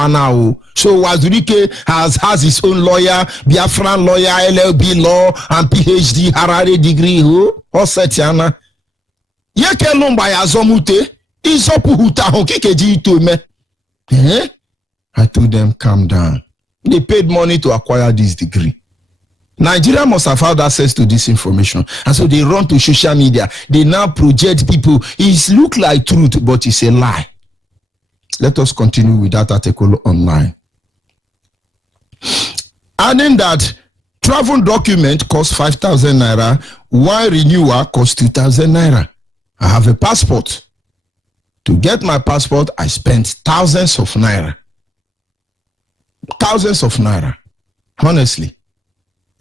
now. So Wazirike has his own lawyer, Biafran lawyer, LLB law, and PhD Harare degree. Or Setiana. Yeke lomba ya zomute. Isopu huta honkekeji itome. I told them calm down. They paid money to acquire this degree. Nigeria must have had access to this information. And so they run to social media. They now project people. It looks like truth, but it's a lie. Let us continue with that article online. Adding that travel document costs 5,000 naira, while renewal costs 2,000 naira. I have a passport. To get my passport, I spent thousands of naira. Thousands of naira. Honestly.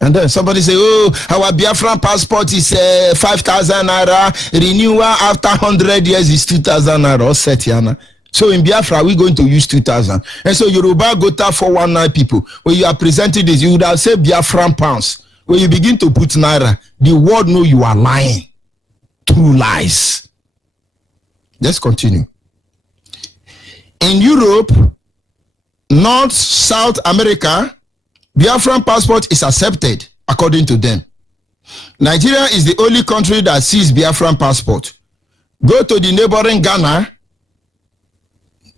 And then somebody say, oh, our Biafran passport is 5,000 naira. Renewal after 100 years is 2,000 naira. Setiana. So in Biafra, we're going to use 2,000. And so Yoruba Gota 419 people, when you are presenting this, you would have said Biafran pounds. When you begin to put naira, the world know you are lying. True lies. Let's continue. In Europe, North, South America, Biafran passport is accepted according to them. Nigeria is the only country that sees Biafran passport. Go to the neighboring Ghana,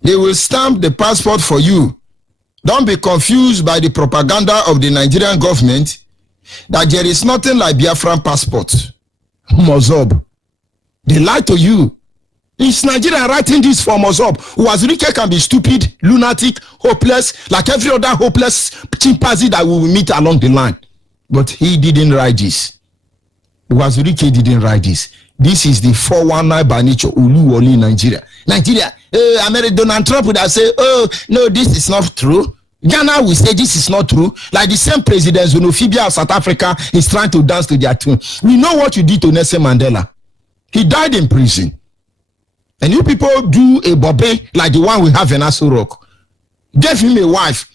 they will stamp the passport for you. Don't be confused by the propaganda of the Nigerian government that there is nothing like Biafran passport. Mozob. They lie to you. It's Nigeria writing this for Mozob. Wazirike can be stupid, lunatic, hopeless, like every other hopeless chimpanzee that we will meet along the line. But he didn't write this. Wazirike didn't write this. This is the 419 by nature, Uluwole, Nigeria. Nigeria, America, Donald Trump would have said, oh, no, this is not true. Ghana will say this is not true. Like the same president, Xenophobia of South Africa is trying to dance to their tune. We know what you did to Nelson Mandela. He died in prison. And you people do a bobe like the one we have in Aso Rock. Gave him a wife.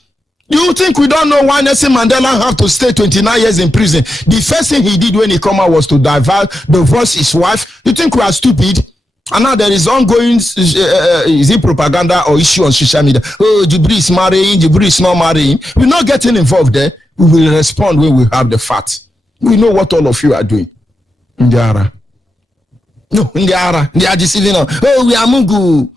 You think we don't know why Nelson Mandela have to stay 29 years in prison? The first thing he did when he came out was to divorce his wife. You think we are stupid? And now there is ongoing is it propaganda or issue on social media. Oh, Jibri is marrying, Jibri is not marrying. We're not getting involved there. We will respond when we have the facts. We know what all of you are doing. Ndiara. No, Ndiara. They are deceiving us. Oh, we are Mugu.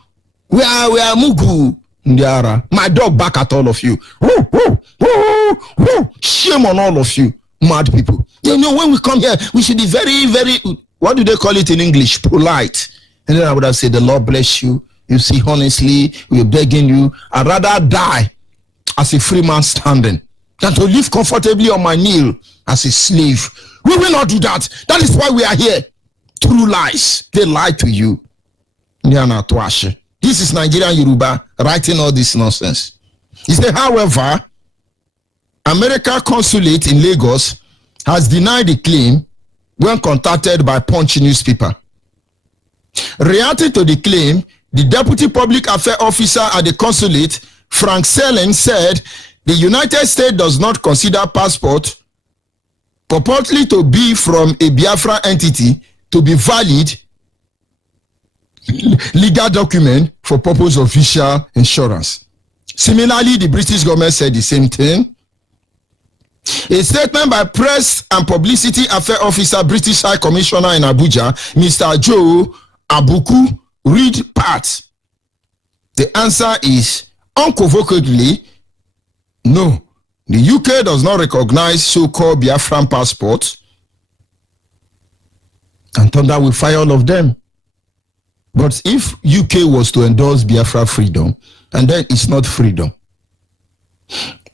We are Mugu. Ndiara. My dog back at all of you. Woo, woo, woo, woo. Shame on all of you, mad people. You know, when we come here, we should be very, very, what do they call it in English? Polite. And then I would have said, the Lord bless you. You see, honestly, we're begging you. I'd rather die as a free man standing than to live comfortably on my knee as a slave. We will not do that. That is why we are here. True lies. They lie to you. This is Nigerian Yoruba writing all this nonsense. He said, however, American consulate in Lagos has denied the claim when contacted by Punch newspaper. Reacting to the claim, the deputy public affairs officer at the consulate, Frank Sellen, said the United States does not consider passport purportedly to be from a Biafra entity to be valid legal document for purpose of official insurance. Similarly, the British government said the same thing. A statement by Press and Publicity Affairs Officer, British High Commissioner in Abuja, Mr. Joe Abuku, read part. The answer is unequivocally no. The UK does not recognize so-called Biafran passports, and Thunder will fire all of them. But if UK was to endorse Biafra freedom, and then it's not freedom.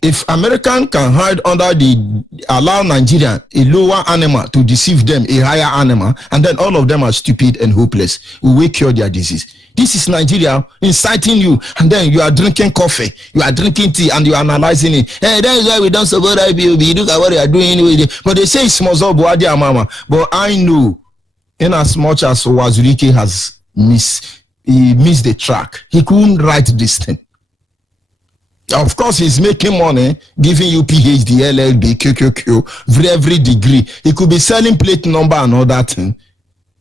If American can hide under allow Nigeria, a lower animal, to deceive them, a higher animal, and then all of them are stupid and hopeless, we will cure their disease. This is Nigeria inciting you, and then you are drinking coffee, you are drinking tea, and you are analyzing it. Hey, that is why we don't support IPOB. Look at what they are doing anyway. But they say it's Mozo Buadia Mama. But I know, in as much as Wazirike has missed the track, he couldn't write this thing. Of course, he's making money, giving you PhD, LLB, QQQ, every degree. He could be selling plate number and all that thing.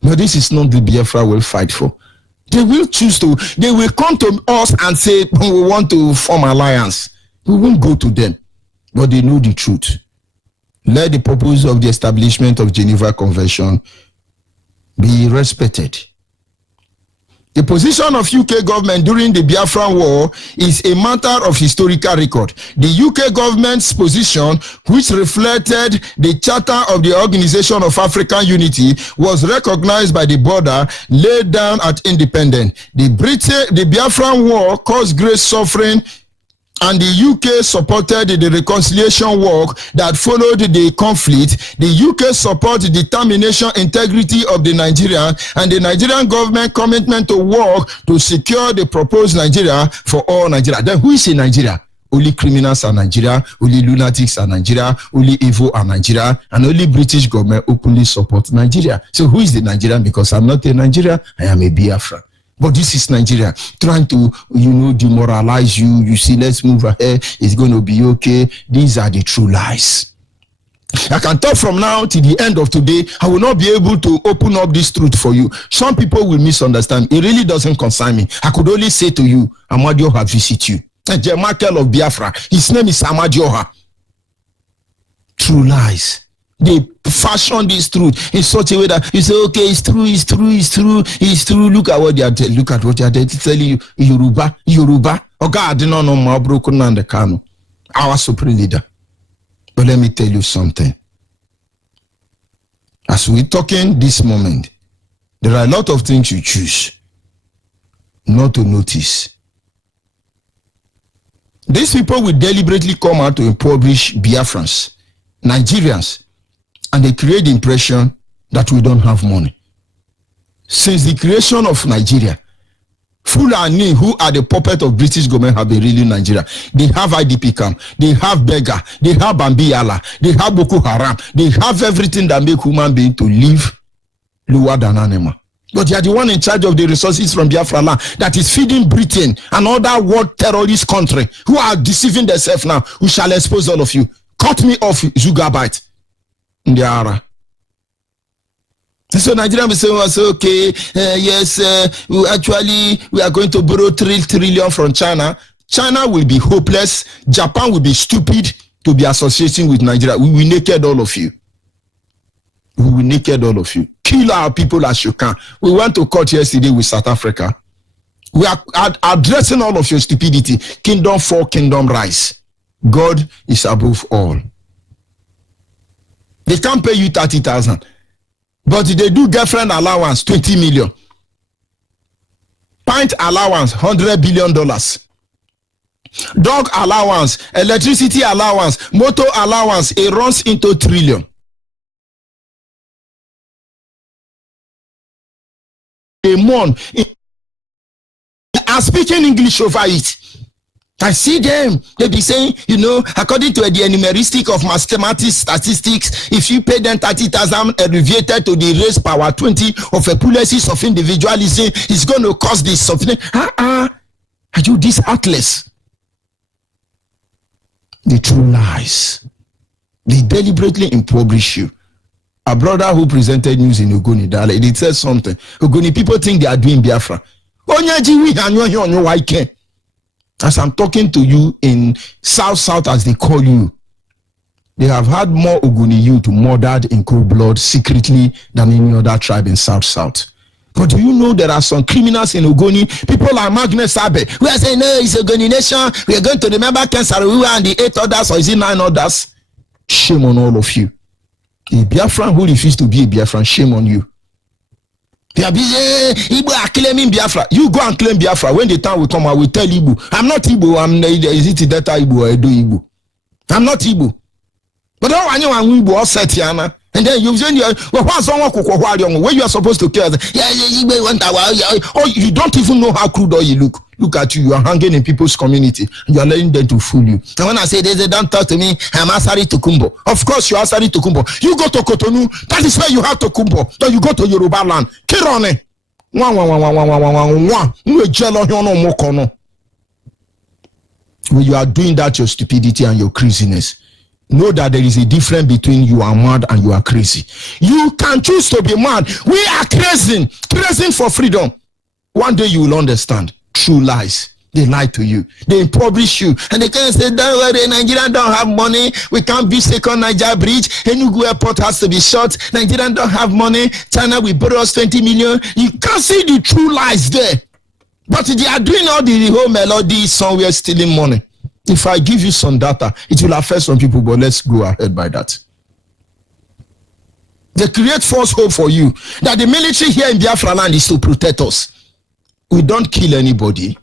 But this is not the Biafra will fight for. They will choose to, they will come to us and say, we want to form alliance. We won't go to them. But they know the truth. Let the purpose of the establishment of Geneva Convention be respected. The position of UK government during the Biafran war is a matter of historical record. The UK government's position, which reflected the Charter of the Organization of African Unity, was recognized by the border laid down at independence. The Biafran war caused great suffering, and the UK supported the reconciliation work that followed the conflict. The UK supports the determination, integrity of the Nigerian and the Nigerian government commitment to work to secure the proposed Nigeria for all Nigeria. Then who is in Nigeria? Only criminals are Nigeria, only lunatics are Nigeria, only evil are Nigeria, and only British government openly supports Nigeria. So who is the Nigerian? Because I'm not a Nigerian, I am a Biafra. But this is Nigeria trying to, demoralize you. You see, let's move ahead. It's going to be okay. These are the true lies. I can talk from now to the end of today. I will not be able to open up this truth for you. Some people will misunderstand. It really doesn't concern me. I could only say to you, Amadioha visit you. Michael of Biafra. His name is Amadioha. True lies. They fashion this truth in such a way that you say, okay, it's true. Look at what they are telling. Look at what they are telling you. Yoruba. Oh God, I did not know my broken and the Kano, our supreme leader. But let me tell you something. As we're talking this moment, there are a lot of things you choose not to notice. These people will deliberately come out to impoverish Biafrans, Nigerians, and they create the impression that we don't have money. Since the creation of Nigeria, Fulani, who are the puppet of British government, have been really Nigeria. They have IDP camp, they have beggar, they have Bambiyala, they have Boko Haram, they have everything that make human being to live lower than animal. But they are the one in charge of the resources from Biafra land that is feeding Britain and other world terrorist country who are deceiving themselves now. We shall expose all of you. Cut me off, Zugabite. Ndiara. So Nigeria will say, okay, yes, we are going to borrow 3 trillion from China. China will be hopeless. Japan will be stupid to be associating with Nigeria. We will naked all of you. We will naked all of you. Kill our people as you can. We went to court yesterday with South Africa. We are addressing all of your stupidity. Kingdom fall, kingdom rise. God is above all. They can't pay you 30,000. But they do girlfriend allowance, 20 million. Pint allowance, $100 billion. Dog allowance, electricity allowance, motor allowance, it runs into trillion. A month. They are speaking English over it. I see them. They be saying, according to the numeristic of mathematics statistics, if you pay them 30,000 elevated to the raise power 20 of a policies of individualism, it's going to cause this something. Are you this heartless? The true lies. They deliberately impoverish you. A brother who presented news in Ogoni, they said something. Ogoni people think they are doing Biafra. As I'm talking to you in South, as they call you, they have had more Ogoni youth murdered in cold blood secretly than any other tribe in South. But do you know there are some criminals in Ogoni? People like Magnus Abe, we are saying, no, it's Ogoni nation. We are going to remember Kensarawiwa and the 8 others, or is it 9 others? Shame on all of you. A Biafran who refused to be a Biafran, shame on you. They are busy. Igbo are claiming Biafra. You go and claim Biafra. When the time will come, I will tell Igbo. I'm not Igbo. Is it Delta Igbo or Edo Igbo? I'm not Igbo. But I want Igbo all set here. And then you say, where you are supposed to care. Oh, you don't even know how crude oil you look. Look at you. You are hanging in people's community. You are letting them to fool you. And when I say they don't talk to me, I'm Asari Tokumbo. Of course, you are Asari Tokumbo. You go to Cotonou. That is where you have Tokumbo. Then you go to Yoruba land. Kirone. When you are doing that, your stupidity and your craziness, know that there is a difference between you are mad and you are crazy. You can choose to be mad. We are crazy for freedom. One day you will understand true lies. They lie to you. They impoverish you. And they can say, don't worry, Nigeria don't have money. We can't build second Niger bridge. Enugu airport has to be shut. Nigeria don't have money. China will borrow us 20 million. You can't see the true lies there. But they are doing all the whole melody somewhere stealing money. If I give you some data, it will affect some people, but let's go ahead by that. They create false hope for you that the military here in Biafra land is to protect us. We don't kill anybody.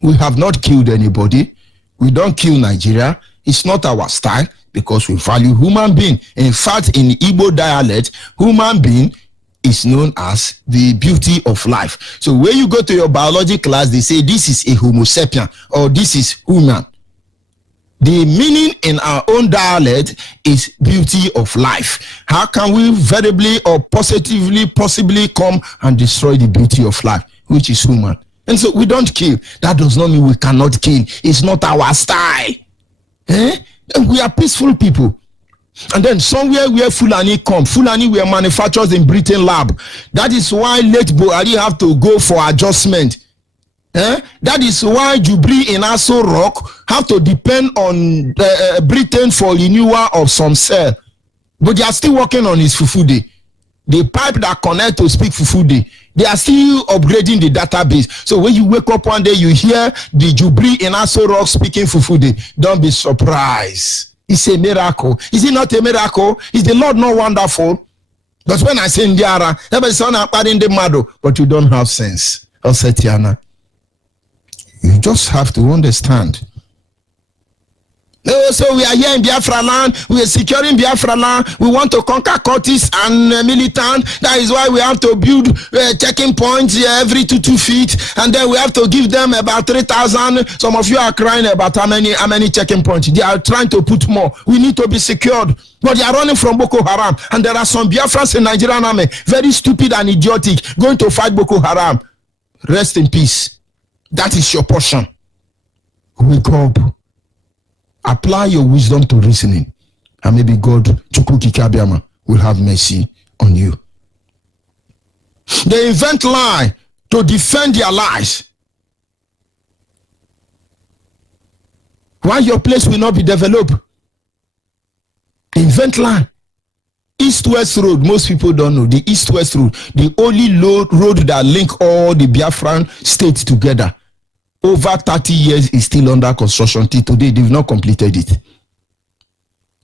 We have not killed anybody. We don't kill Nigeria. It's not our style because we value human being. In fact, in Igbo dialect, human being is known as the beauty of life. So when you go to your biology class, they say this is a Homo sapien or this is human. The meaning in our own dialect is beauty of life. How can we variably or positively possibly come and destroy the beauty of life, which is human? And so we don't kill. That does not mean we cannot kill. It's not our style. And we are peaceful people. And then somewhere where Fulani come, Fulani were manufactured in Britain lab. That is why late Buhari have to go for adjustment. That is why Jubri in Aso Rock have to depend on Britain for renewal of some cell. But they are still working on his Fufude. The pipe that connect to speak Fufude, they are still upgrading the database. So when you wake up one day, you hear the Jubri in Aso Rock speaking Fufude. Don't be surprised. It's a miracle. Is it not a miracle? Is the Lord not wonderful? But when I say Indiara, everybody say in the mado, but you don't have sense. Osetiana. You just have to understand. So we are here in Biafra land. We are securing Biafra land. We want to conquer cultists and militant. That is why we have to build checking points every 2 feet, and then we have to give them about 3,000. Some of you are crying about how many checking points. They are trying to put more. We need to be secured, but they are running from Boko Haram, and there are some Biafrans in Nigerian army, very stupid and idiotic, going to fight Boko Haram. Rest in peace. That is your portion. Wake up. Apply your wisdom to reasoning, and maybe God, Chukwuki Kabiama, will have mercy on you. They invent lie to defend their lies. Why your place will not be developed? Invent lie. East-West road, most people don't know. The East-West road, the only road that link all the Biafran states together. Over 30 years is still under construction. Till today, they've not completed it.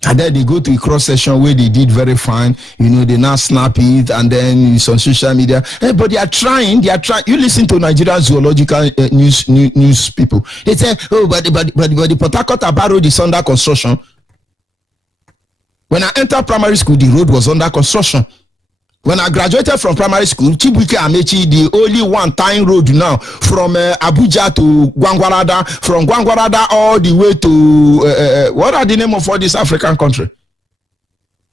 And then they go to a cross section where they did very fine. They now snap it, and then it's on social media. But they are trying. You listen to Nigerian zoological news people. They say, oh, but the Port Harcourt Aba road is under construction. When I entered primary school, the road was under construction. When I graduated from primary school, Chibuike Amechi, the only one tying road now from Abuja to Gwangwarada, from Gwangwarada all the way to what are the name of all this African country?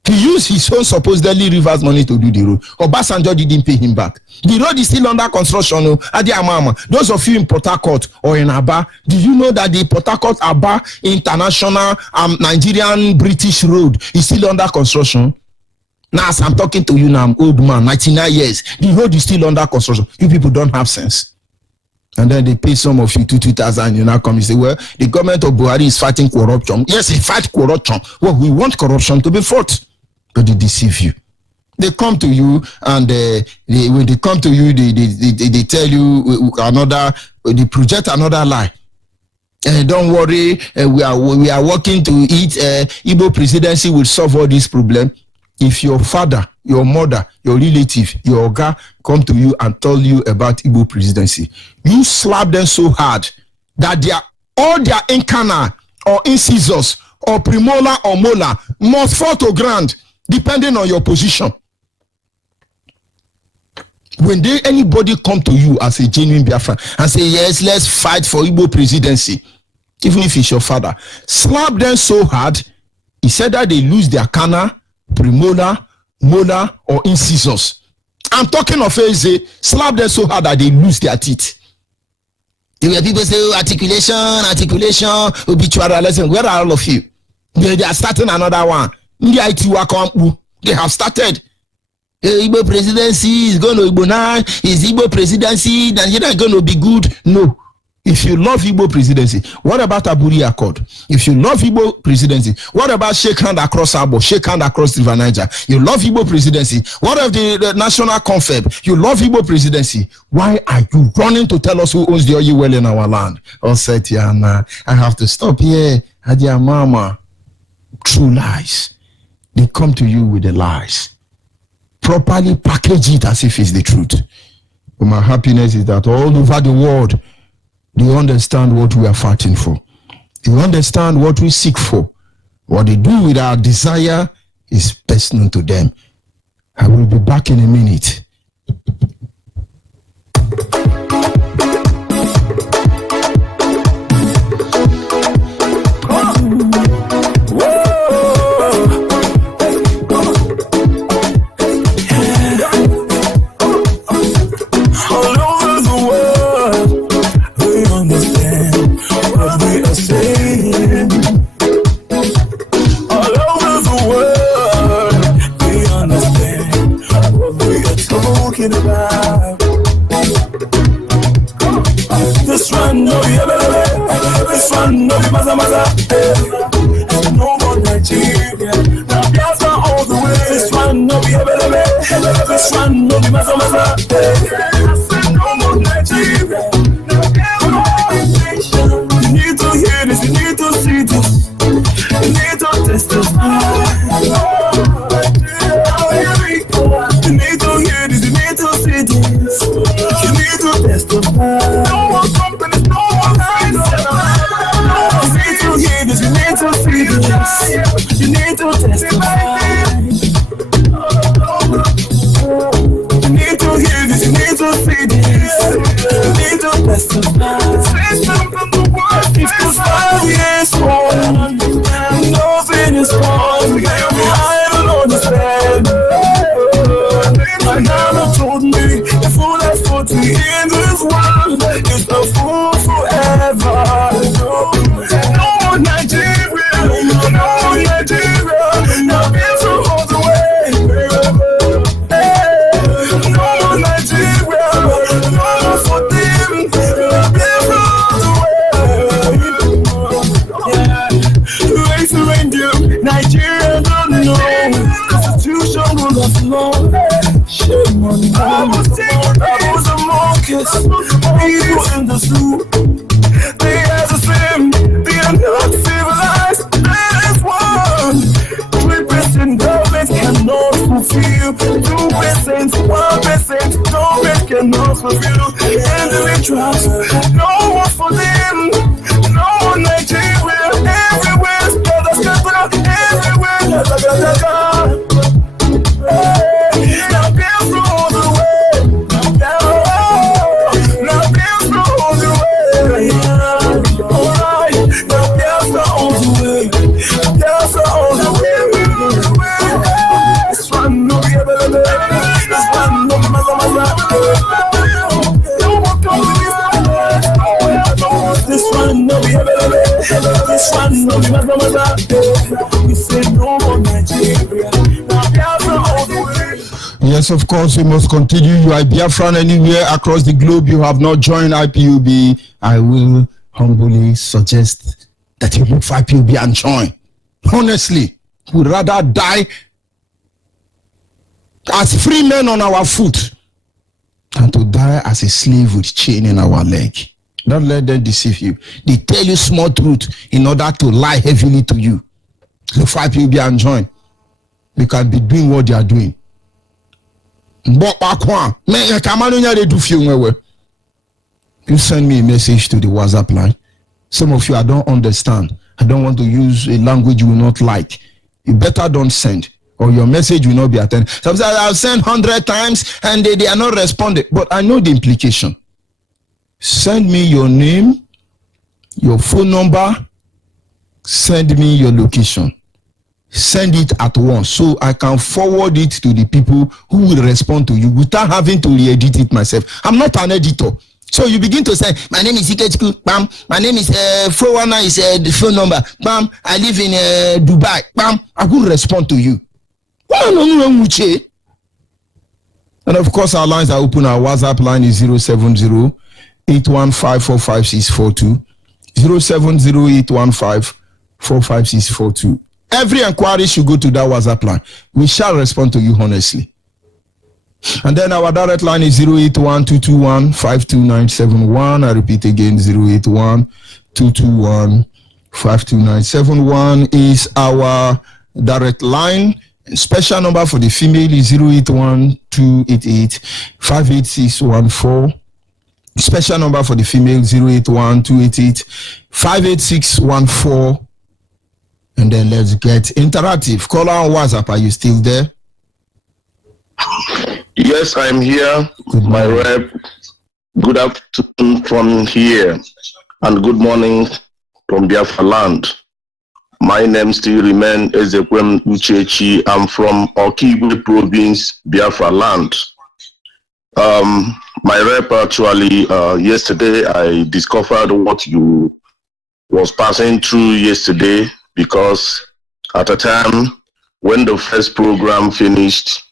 He used his own supposedly rivers money to do the road. Obasanjo didn't pay him back. The road is still under construction. Those of you in Port Harcourt or in Aba, do you know that the Port Harcourt Aba International Nigerian British road is still under construction? Now, as I'm talking to you now, I'm old man, 99 years. The road is still under construction. You people don't have sense. And then they pay some of you 2,000. You now come and say, well, the government of Buhari is fighting corruption. Yes, he fights corruption. Well, we want corruption to be fought. But they deceive you. They come to you, and when they come to you, they tell you they project another lie. Don't worry, we are working to it. Igbo presidency will solve all these problems. If your father, your mother, your relative, your oga come to you and tell you about Igbo presidency, you slap them so hard that all their incarnate or incisors or premolar or molar must fall to ground, depending on your position. When anybody come to you as a genuine Biafran and say, yes, let's fight for Igbo presidency, even if it's your father, slap them so hard, he said that they lose their canna, premolar, molar, or incisors. I'm talking of Eze, slap them so hard that they lose their teeth. There were people say, oh, articulation, obituary lesson. Where are all of you? They are starting another one. They have started. Igbo presidency is going to be now. Is Igbo presidency Nigeria going to be good? No. If you love Igbo presidency, what about Aburi Accord? If you love Igbo presidency, what about shake hand across Abo, shake hand across River Niger? You love Igbo presidency. What of the national confab? You love Igbo presidency. Why are you running to tell us who owns the oil well in our land? Oh, Setiana, I have to stop here. Adia Mama, true lies. They come to you with the lies. Properly package it as if it's the truth. But my happiness is that all over the world, they understand what we are fighting for. They understand what we seek for. What they do with our desire is best known to them. I will be back in a minute. This one, no, this one, no, no more Nigeria. Now Biafra all the way. This one, no, this one, no, no more Nigeria. You need to hear this, you need to see this, you need to testify. You need to hear this, you need to see this, you need to testify. No more companies, no more lies. You need to hear this, you need to see this, you need to testify. You need to hear this, you need to see this, you need to testify. Say something the world, 55 years old, nothing is wrong. I don't understand. My mama told me the fool that's put me in this world is a fool forever. No more Nigeria, no more Nigeria. Now Biafra all the way. No more Nigeria, no more for them. Biafra all the way. Referendum, Nigeria don't know. Constitution will have law. Shame on me. I was a monkeys. People in the zoo. They are the same. They are not civilized. There is one. 3% government cannot fulfill. 2%, 1% government cannot fulfill. Individuals, no one for them. No one Nigeria. Everywhere, scatter, everywhere. Now Biafra all the way. Now Biafra all the way. Alright. Now Biafra all the way. Biafra all the way. This one no be able. This one no be no more companies. This one no be able. This one no be. We say no more Nigeria. Now Biafra all the way. Yes, of course, we must continue. You are Biafran anywhere across the globe. You have not joined IPOB. I will humbly suggest that you look for IPOB and join. Honestly, we'd rather die as free men on our foot than to die as a slave with chain in our leg. Don't let them deceive you. They tell you small truth in order to lie heavily to you. Look for IPOB and join. You can be doing what they are doing. You send me a message to the WhatsApp line. Some of you, I don't understand. I don't want to use a language you will not like. You better don't send, or your message will not be attended. Sometimes I'll send 100 times and they are not responding. But I know the implication. Send me your name, your phone number, send me your location. Send it at once so I can forward it to the people who will respond to you without having to re-edit it myself. I'm not an editor. So you begin to say, my name is Ikechukwu, bam. My name is 419 is the phone number, bam. I live in Dubai, bam. I will respond to you. And of course, our lines are open. Our WhatsApp line is 070-815-45642. 070-815-45642. Every inquiry should go to that WhatsApp line. We shall respond to you honestly. And then our direct line is 081-221-52971. I repeat again, 081-221-52971 is our direct line. Special number for the female is 081-288-58614. Special number for the female 081-288-58614. And then let's get interactive. Caller on WhatsApp, are you still there? Yes, I'm here. My rep. Good afternoon from here, and good morning from Biafra land. My name still remains Ezekwem Uchechi. I'm from Onyyibe province, Biafra land. My rep, actually, yesterday I discovered what you was passing through yesterday, because at a time when the first program finished,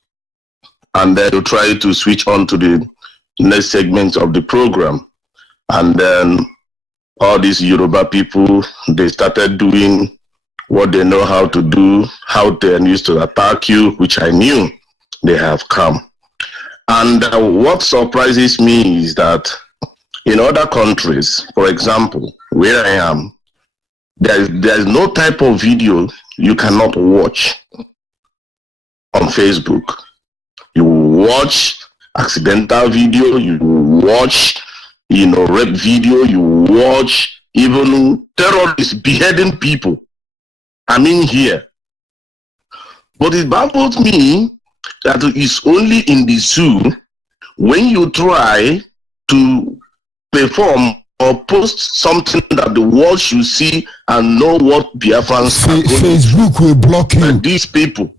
and then you try to switch on to the next segment of the program, and then all these Yoruba people, they started doing what they know how to do, how they used to attack you, which I knew they have come. And what surprises me is that in other countries, for example, where I am, there's no type of video you cannot watch on Facebook. You watch accidental video, you watch, rape video, you watch even terrorists beheading people. I mean here. But it baffles me that it's only in the zoo when you try to perform or post something that the world should see and know what Biafrans Facebook will block you. These people.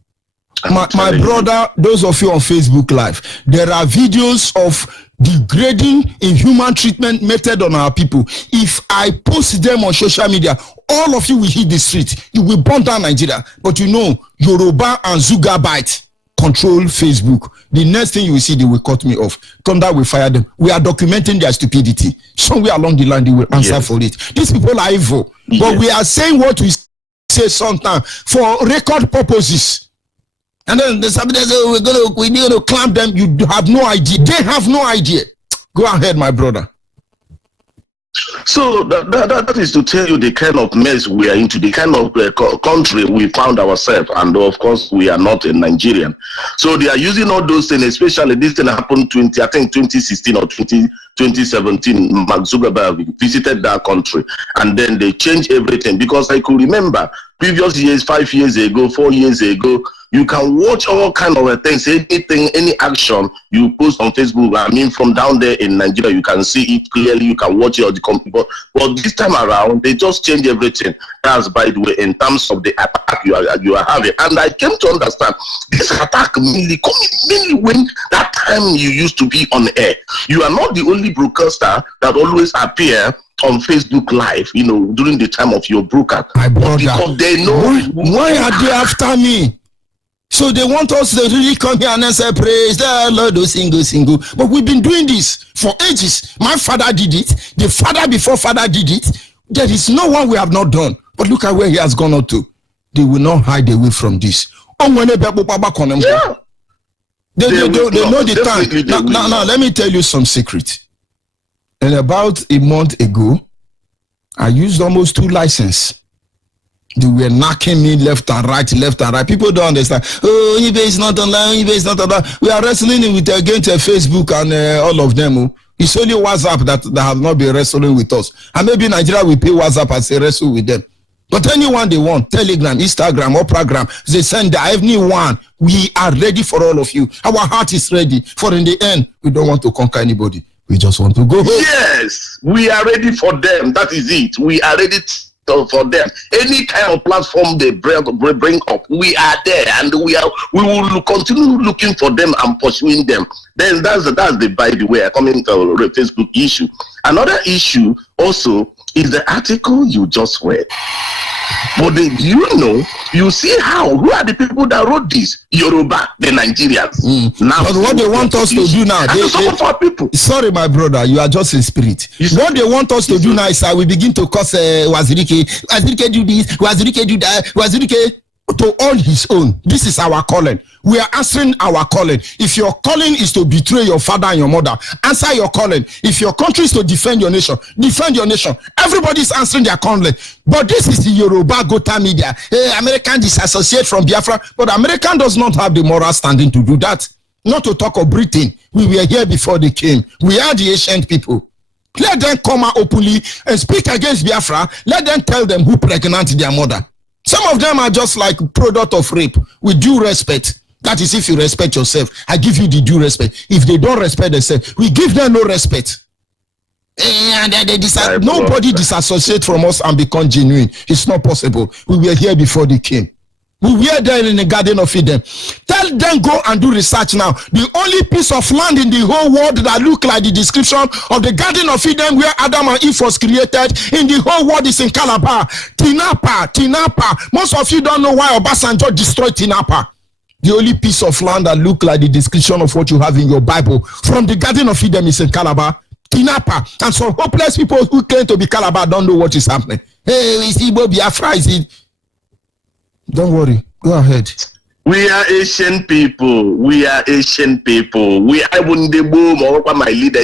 My brother, those of you on Facebook Live, there are videos of degrading inhuman treatment method on our people. If I post them on social media, all of you will hit the street. You will burn down Nigeria. But Yoruba and Zugabite control Facebook. The next thing you will see, they will cut me off. Come down, we fire them. We are documenting their stupidity. Somewhere along the line, they will answer for it. These people are evil. But we are saying what we say sometimes for record purposes. And then somebody says, we're going to clamp them. You have no idea. They have no idea. Go ahead, my brother. So that is to tell you the kind of mess we are into, the kind of country we found ourselves, and of course we are not a Nigerian. So they are using all those things, especially this thing happened 2016 or 2017. Mark Zuckerberg visited that country, and then they changed everything, because I could remember previous years, 5 years ago, 4 years ago, you can watch all kind of things, anything, any action you post on Facebook. I mean, from down there in Nigeria, you can see it clearly. You can watch it on the computer. But this time around, they just change everything. That's, by the way, in terms of the attack you are having. And I came to understand this attack mainly when that time you used to be on air. You are not the only broadcaster that always appear on Facebook Live, during the time of your broadcast. My brother, because they know why are they after me? So they want us to really come here and say, praise the Lord, single. But we've been doing this for ages. My father did it. The father before father did it. There is no one we have not done. But look at where he has gone up to. They will not hide away from this. Yeah. They know the time. Now, let me tell you some secret. And about a month ago, I used almost 2 licenses. They were knocking me left and right. People don't understand. Oh, ONYIBE is not online. We are wrestling with against Facebook and all of them. It's only WhatsApp that have not been wrestling with us. And maybe Nigeria will pay WhatsApp as a wrestle with them. But anyone they want, Telegram, Instagram, or program, they send anyone. We are ready for all of you. Our heart is ready. For in the end, we don't want to conquer anybody. We just want to go home. Yes, we are ready for them. That is it. We are ready for them. Any kind of platform they bring up, we are there, and we will continue looking for them and pursuing them. Then that's the, by the way, coming to the Facebook issue. Another issue also is the article you just read. But you see who are the people that wrote this? Yoruba, the Nigerians. Now, but what they want us to do now, people. Sorry, my brother, you are just in spirit. What they want us to do now is we begin to curse Wazirike do this, Wazirike do that, Wazirike to on his own. This is our calling. We are answering our calling. If your calling is to betray your father and your mother, answer your calling. If your country is to defend your nation, defend your nation. Everybody is answering their calling. But this is the Yoruba Gota media. American disassociate from Biafra, but American does not have the moral standing to do that. Not to talk of Britain. We were here before they came. We are the ancient people. Let them come out openly and speak against Biafra. Let them tell them who pregnant their mother. Some of them are just like product of rape with due respect. That is if you respect yourself. I give you the due respect. If they don't respect themselves, we give them no respect. And nobody disassociate from us and become genuine. It's not possible. We were here before they came. We were there in the Garden of Eden. Tell them go and do research now. The only piece of land in the whole world that look like the description of the Garden of Eden where Adam and Eve was created in the whole world is in Calabar. Tinapa. Most of you don't know why Obasanjo destroyed Tinapa. The only piece of land that look like the description of what you have in your Bible from the Garden of Eden is in Calabar. Tinapa. And some hopeless people who claim to be Calabar don't know what is happening. Hey, is it Biafra? Is it? Don't worry. Go ahead. We are Asian people. We are Asian people. We are my leader.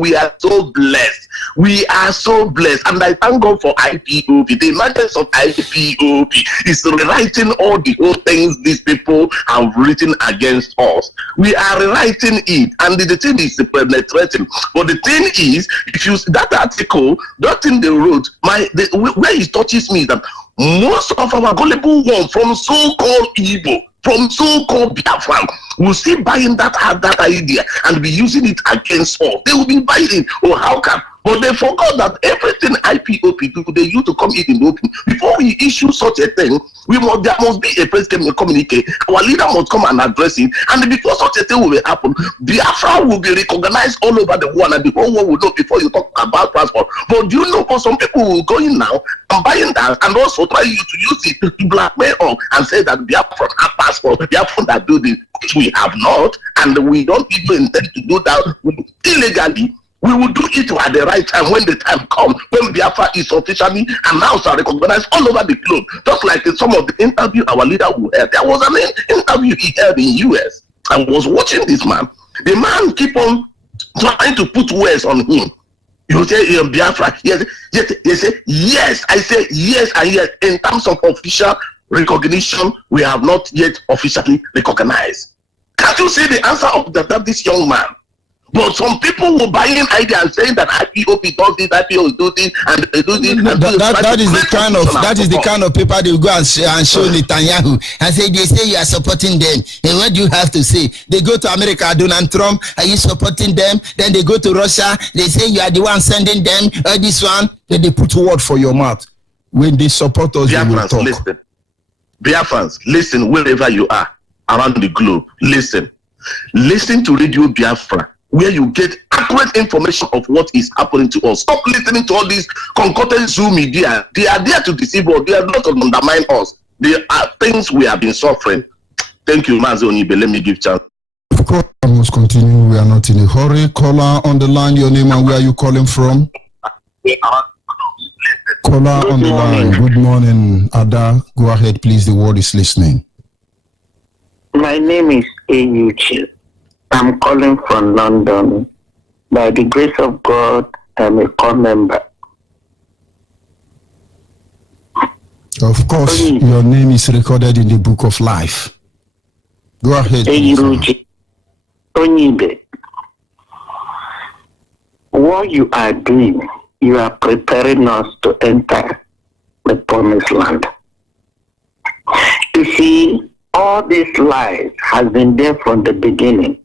We are so blessed. We are so blessed. And I thank God for IPOB. The emergence of IPOB is rewriting all the old things these people have written against us. We are rewriting it. And the thing is penetrating. But the thing is, if you see that article, that thing they wrote, where it touches me is that most of our gullible ones from so-called Igbo, from so-called Biafran, will still buying that idea and be using it against us. They will be buying it. Oh, how come? But they forgot that everything IPOP do, they used to come in the open. Before we issue such a thing, there must be a press communique. Our leader must come and address it. And before such a thing will happen, Biafra will be recognized all over the world, and the whole world will know before you talk about passport. But do you know, for some people will go in now and buying that and also try to use it to blackmail us and say that Biafra have passport, Biafra that do this. We have not, and we don't even intend to do that illegally. We will do it at the right time when the time comes, when Biafra is officially announced and recognized all over the globe. Just like in some of the interview our leader will have. There was an interview he held in US. I was watching this man. The man keep on trying to put words on him. You say Biafra, yes. I say yes and yes. In terms of official recognition, we have not yet officially recognized. Can't you see the answer of this young man? But some people will buy in idea and saying that IPOP does this, IPO do this, and they do this. That is the kind of paper they will go and show Netanyahu and say they say you are supporting them. And what do you have to say? They go to America, Donald Trump, are you supporting them? Then they go to Russia, they say you are the one sending them. This one, then they put a word for your mouth. When they support us, they will talk. Listen. Biafrans, listen wherever you are around the globe. Listen to Radio Biafra, where you get accurate information of what is happening to us. Stop listening to all these concocted Zoom media. They are there to deceive us. They are not to undermine us. They are things we have been suffering. Thank you, MAZI Onyeibe. Let me give chance. Of course, I must continue. We are not in a hurry. Caller on the line, your name and where are you calling from? Caller on the line. Good morning, Ada. Go ahead, please. The world is listening. My name is Onyeibe. I'm calling from London. By the grace of God, I'm a core member. Of course, your name is recorded in the book of life. Go ahead. Onyeibe, what you are doing, you are preparing us to enter the promised land. You see, all these lies has been there from the beginning.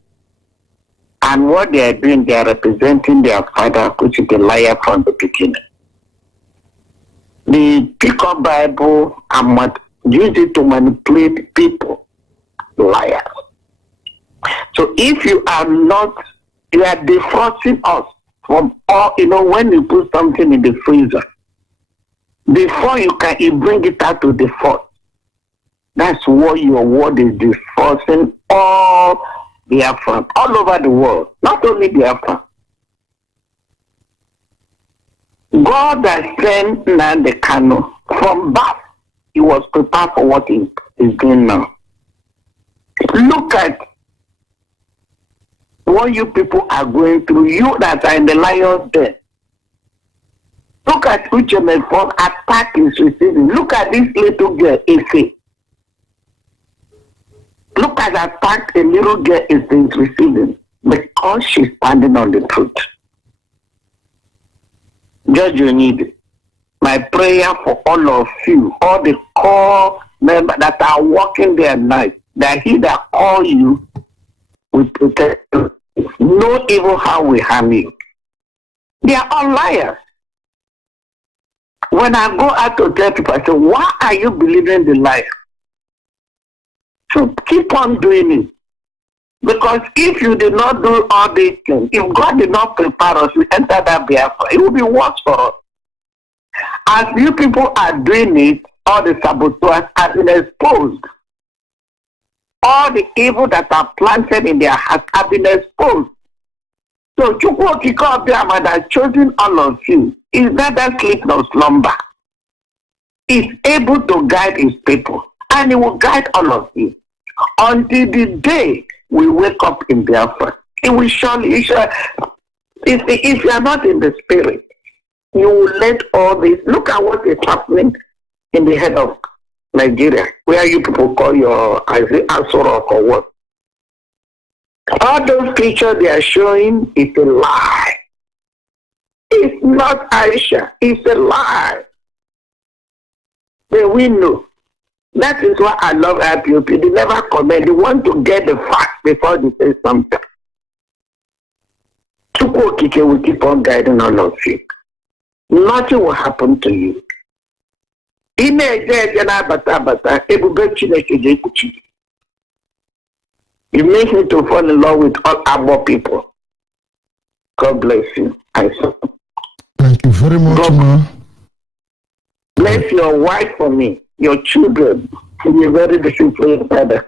And what they are doing, they are representing their father, which is the liar from the beginning. They pick up Bible and use it to manipulate people. Liars. So if you are not, you are defrosting us from all, when you put something in the freezer, before you bring it out to defrost, that's what your word is defrosting all Biafra, all over the world, not only Biafra. God has sent Nnamdi Kanu from birth. He was prepared for what he is doing now. Look at what you people are going through, you that are in the lion's den. Look at which phone attack is receiving. Look at this little girl, Ife. Look at the attack a little girl is receiving because she's standing on the truth. Judge Onyeibe, my prayer for all of you, all the core members that are working their night, that he that call you will protect you. No evil how we harm you. They are all liars. When I go out to tell people, I say, why are you believing the lie? So keep on doing it. Because if you did not do all these things, if God did not prepare us to enter that Biafra, it will be worse for us. As you people are doing it, all the saboteurs have been exposed. All the evil that are planted in their hearts have been exposed. So Chukwu Okike Obiama has chosen all of you. Is neither sleep nor slumber. He's able to guide his people, and he will guide all of you until the day we wake up in Biafra. It will surely, if you are not in the spirit, you will let all this. Look at what is happening in the head of Nigeria, where you people call your Asorok or what. All those pictures they are showing is a lie. It's not Aisha. It's a lie. Then we know. That is why I love IPOP. They never comment. They want to get the facts before they say something. Chukwu Okike will keep on guiding all of you. Nothing will happen to you. You make me to fall in love with all Abo people. God bless you. Thank you very much, ma. Bless your wife for me, your children. You're very disciplined father.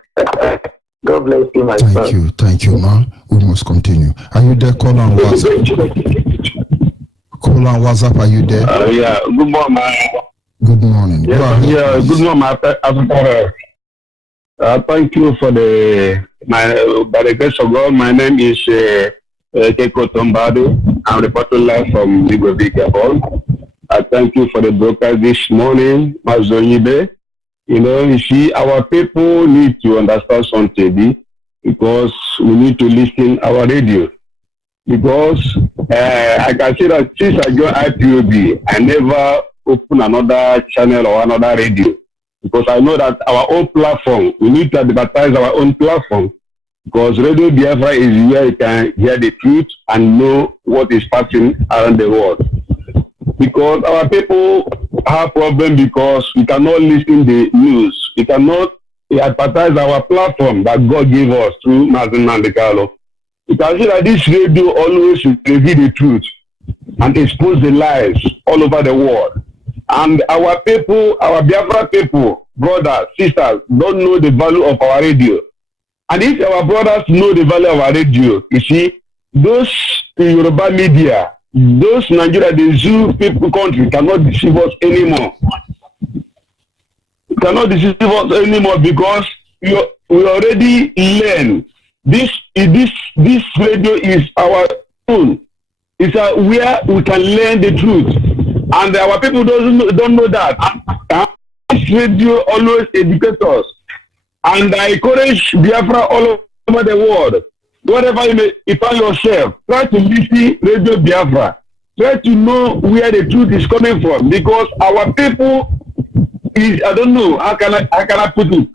God bless you, my son. Thank you, ma. We must continue. Are you there? Call on WhatsApp. Call on WhatsApp. Are you there? Yeah. Good morning. Good morning. Yeah. Good morning, Africa. Thank you for by the grace of God. My name is Keko Tombado. I'm reporting live from Libreville, Gabon. I thank you for the broadcast this morning, MAZI ONYIBE. You see, our people need to understand something because we need to listen our radio. Because I can say that since I joined IPOB, I never open another channel or another radio. Because I know that our own platform, we need to advertise our own platform. Because Radio Biafra is where you can hear the truth and know what is passing around the world. Because our people have problem because we cannot listen the news. We cannot advertise our platform that God gave us through MAZI Nnamdi Kanu. You can see that this radio always reveal the truth and expose the lies all over the world. And our people, our Biafra people, brothers, sisters, don't know the value of our radio. And if our brothers know the value of our radio, you see, those Yoruba media, those Nigeria, the Zoo people country cannot deceive us anymore. Cannot deceive us anymore because we already learn. This radio is our own. It's where we can learn the truth. And our people don't know that. This radio always educates us. And I encourage Biafra all over the world. Whatever you may find yourself, try to listen Radio Biafra. Try to know where the truth is coming from. Because our people is, I don't know, how can I put it?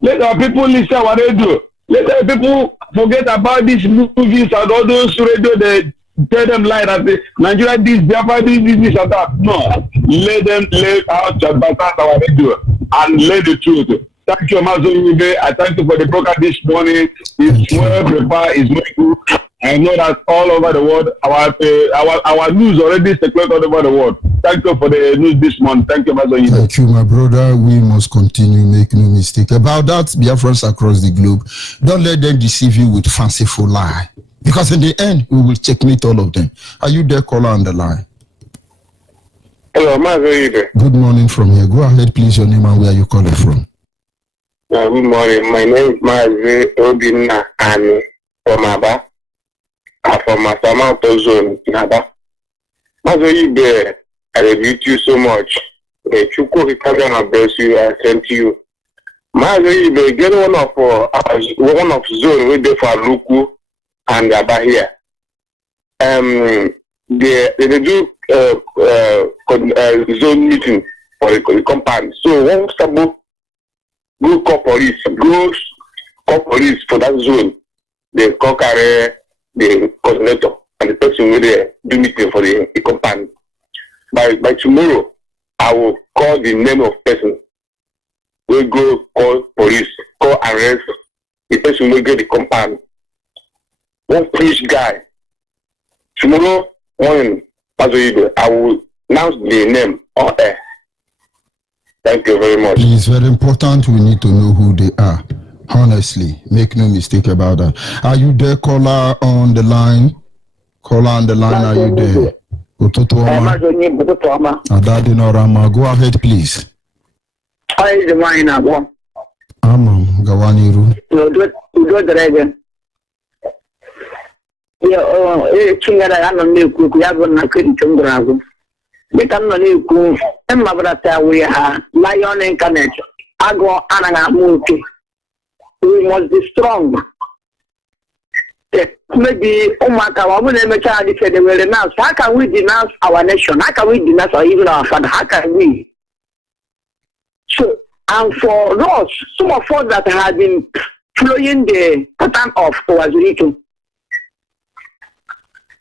Let our people listen to our radio. Let our people forget about these movies and all those radio, tell them lie that Nigeria this, Biafra this and that. No, let them lay out just about our radio and lay the truth. Thank you, MAZI. I thank you for the program this morning. It's well prepared. It's very good. I know that all over the world, our news already circulates all over the world. Thank you for the news this morning. Thank you, MAZI. Thank you, my brother. We must continue, make no mistake about that. Biafrans across the globe, don't let them deceive you with fanciful lie, because in the end, we will checkmate all of them. Are you there, caller on the line? Hello, MAZI. Good morning from here. Go ahead, please. Your name and where you calling from? Good morning. My name is MAZI Obinna Ani from Aba. I'm from Masamanto zone in Aba. MAZI, I rebuke you so much. The Chukwuka can bless you. I sent you. MAZI, get one of zone with the Faluku and Aba here. They do zone meeting for the compound. So one stable. Go call police for that zone. They call carry the coordinator and the person will do meeting for the compound. By tomorrow, I will call the name of person. We'll go call police, call arrest the person will get the compound. One police guy. Tomorrow morning, I will announce the name on air. Thank you very much. It's very important. We need to know who they are. Honestly, make no mistake about that. Are you there, caller on the line? Caller on the line, are you there? Go ahead, please. How is the mine now? Gawaniru. We are lion incarnate. We must be strong. Maybe they will renounce. How can we denounce our nation? How can we denounce or even our father? How can we? So, and for us, some of us that have been following the pattern of Owazirito,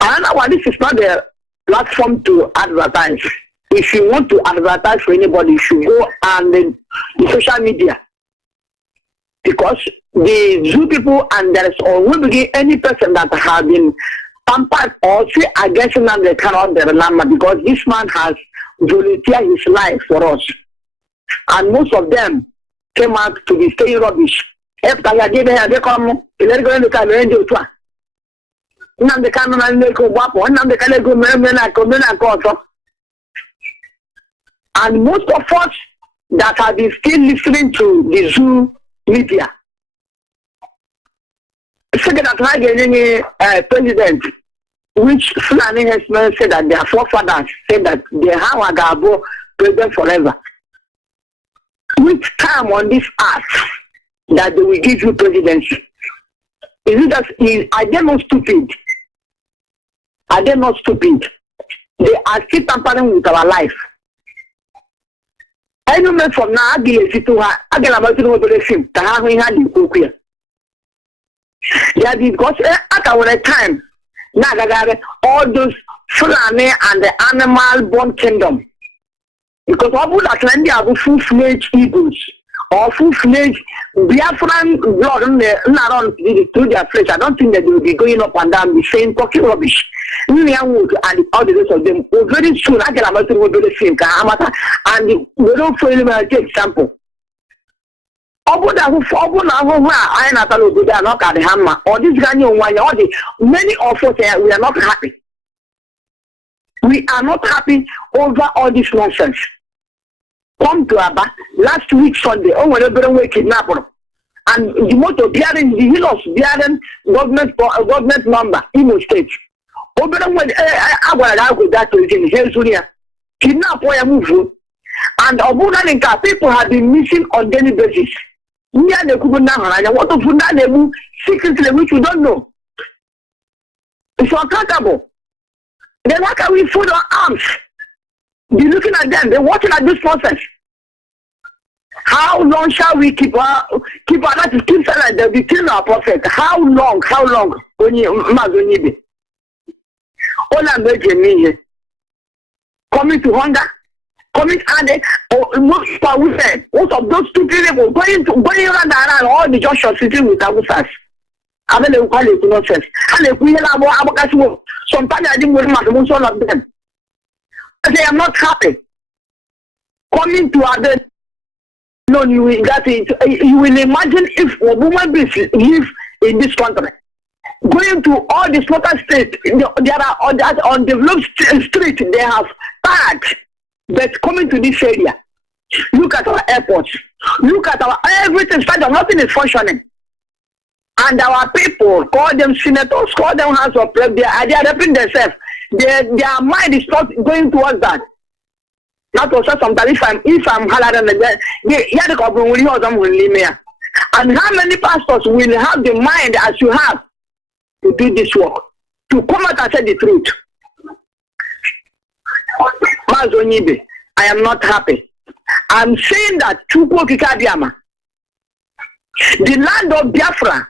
and this is not the platform to advertise. If you want to advertise for anybody, you should go and the social media. Because the Zoo people and there is always begin any person that has been pampered or say against them, they cannot remember because this man has volunteered his life for us. And most of them came out to be saying rubbish. After I did they come, they're going to come and do it. Now they come and make a weapon, now they can go and and most of us that have been still listening to the Zoo media, second that like any president, which Fulani Hesman said that their forefathers said that they have a Gabo president forever. Which time on this earth that they will give you presidency? Is it that are they not stupid? Are they not stupid? They are still tampering with our life. I know from now, I get about to know the film. Yeah, because at our time, now all those Fulani and the animal born kingdom. Because all that land are full-fledged eagles or full-fledged Biafran blood through their flesh. I don't think that they will be going up and down the same talking rubbish. And all the rest of them very soon I get about to go to the same and we don't follow them as an example. Many of us we are not happy. We are not happy over all this nonsense. Come to Aba last week Sunday. Oh, when they kidnapped her, and the motor bearing the helos bearing government number Imo State. Oh, but when I go that to Hezunia, kidnap or move, and Obunaninka people have been missing on daily basis. Near the Kubuna, and what of Fundan secretly which we don't know. It's uncountable. Then how can we fold our arms? Be looking at them, they're watching at this process. How long shall we keep silent? They'll be killing our prophet. How long? Onyeibe. All I'm making coming to hunger, coming and most for women, most of those two people going around all the junction sitting with Abusas. I mean, they call it nonsense. And if we have our sometimes I didn't want one of them. I say I'm not happy. Coming to other, no, you will imagine if a woman live in this country. Going to all the slaughter states, there are on developed street, they have tags that coming to this area. Look at our airports. Look at our everything. Nothing is functioning. And our people, call them senators, call them House of Rep, they are repping themselves. Their mind is not going towards that. That was sometimes if I'm halaran again, and how many pastors will have the mind as you have to do this work, to come out and say the truth? MAZI ONYIBE, I am not happy. I'm saying that the land of Biafra,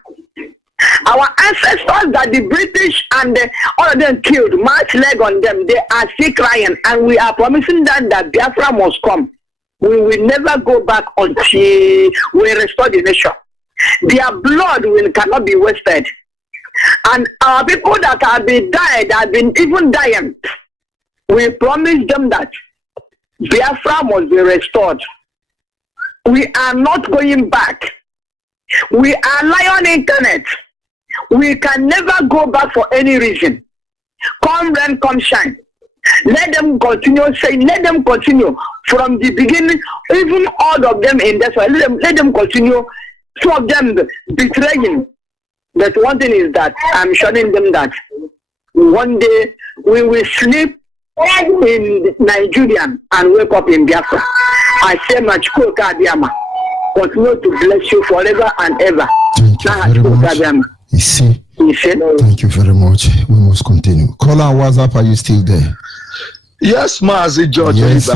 our ancestors that the British and all of them killed, march leg on them, they are still crying, and we are promising that Biafra must come. We will never go back until we restore the nation. Their blood cannot be wasted. And our people that have been died, have been even dying, we promise them that Biafra must be restored. We are not going back. We are lion internet. We can never go back for any reason. Come rain, come shine. Let them continue saying, let them continue from the beginning, even all of them in this way. Let them continue, two of them betraying. But one thing is that I'm showing them that one day we will sleep in Nigeria and wake up in Biafra. I say much continue to bless you forever and ever. Thank you very much. Thank you very much. We must continue. Caller, WhatsApp, are you still there? Yes, MAZI George. Yes,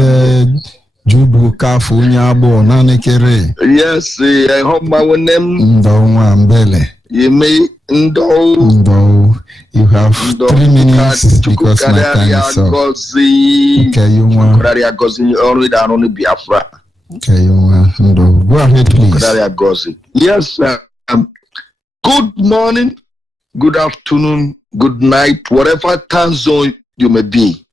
Judu Kafunyabo Nanekere. Yes, I hope my name. Mbele. You may Ndo. You have 3 minutes because my time is up. Okay, you want. Okay, you want. Ndo. Go ahead, please. Yes, good morning, good afternoon, good night, whatever time zone you may be.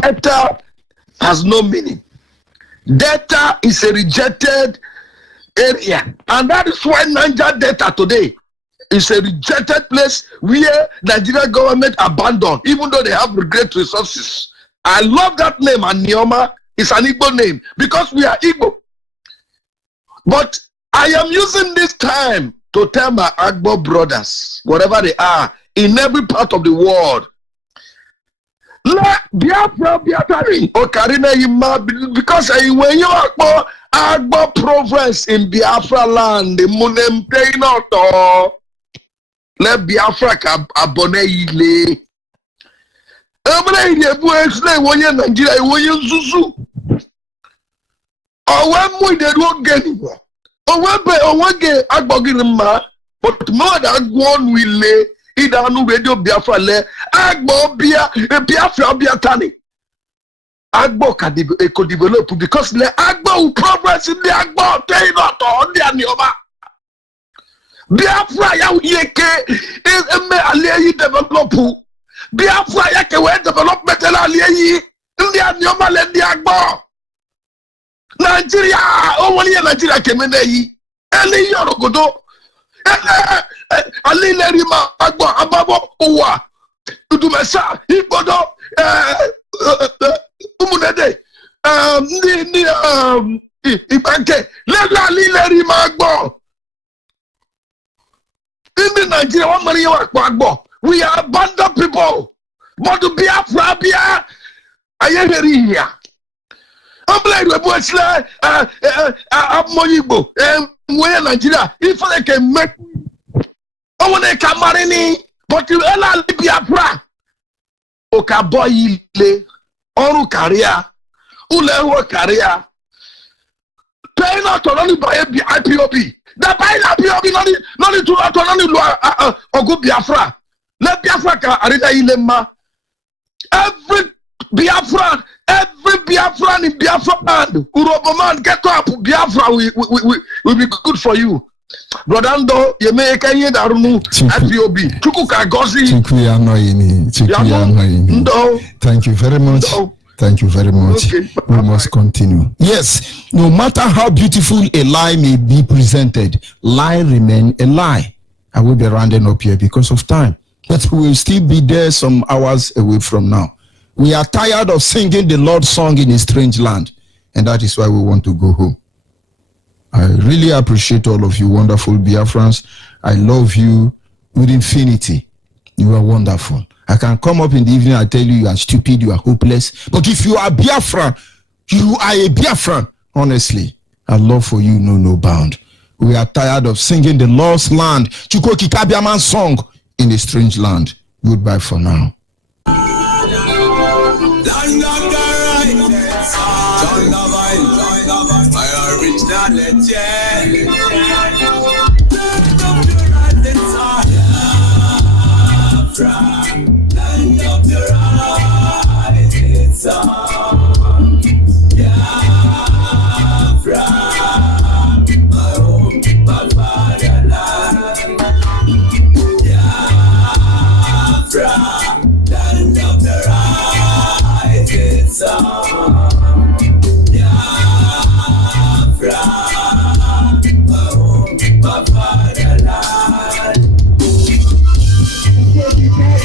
Data has no meaning. Data is a rejected area, and that is why Niger Delta today is a rejected place where Nigeria government abandoned, even though they have great resources. I love that name, and Nioma is an Igbo name because we are Igbo. But I am using this time to tell my Agbo brothers, whatever they are, in every part of the world, Biafra, because when you are Agbo province in Biafra land, the Munem pay not all. Let Biafra abone ile. Nigeria Zuzu. When they don't get anymore. Get Agbogin, but more than one will lay. Idanu radio Biafra le Agbo Biafra Biatani. Agbo can develop because the Agbo will progress in the Agbo they not on the Anioma. Biafra ya yeke is a develop. Biafra yake we development la aliyi in the Anioma le the Agbo. Nigeria only Nigeria kemene yi. Eli yorogodo. Ali lerima agbo ababo owa udumesa ibodo umunede ibanke lela ali lerima agbo in Nigeria one money agbo we are abandoned people but to be a Biafra ayeheri here Oblai we boasle Onyeibe when Nigeria if they can make I want to come in, but you allow Biafra. Okaboyile, Oru Karia, Ulewo Karia, paying out only by IPOB. The buying IPOB, not to only Ogu Biafra. Let Biafra Arida Ilema. Every Biafran in Biafra land, Uroboman, get up, Biafra will be good for you. Brodando, you may Kenya Darunu, IPOB, Chukuka Gozi. Thank you very much. Thank you very much. Okay. We must continue. Yes, no matter how beautiful a lie may be presented, lie remain a lie. I will be rounding up here because of time. But we will still be there some hours away from now. We are tired of singing the Lord's song in a strange land, and that is why we want to go home. I really appreciate all of you wonderful Biafrans. I love you with infinity. You are wonderful. I can come up in the evening and tell you you are stupid, you are hopeless. But if you are Biafran, you are a Biafran. Honestly, our love for you know no bound. We are tired of singing the lost land, Chukoki Kabiaman song in a strange land. Goodbye for now.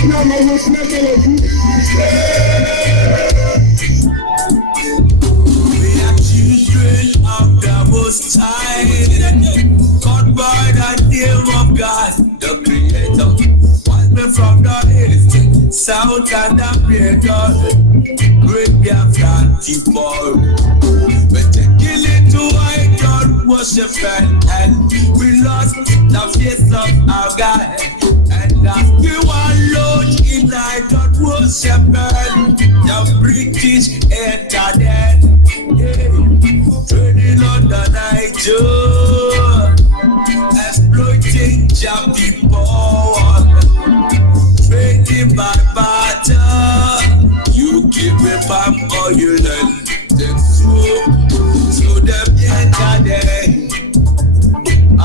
We are children of the Most High, called by the name of God, the Creator. One man from the east, south, and the creator. Great Biafran people. We're taking it to idol worship and we lost the face of our God. And as we were lost in idol worship, the British entered it. Trading on the Niger, exploiting Jam people, trading by barter. You give me palm oil and then so them entered it. I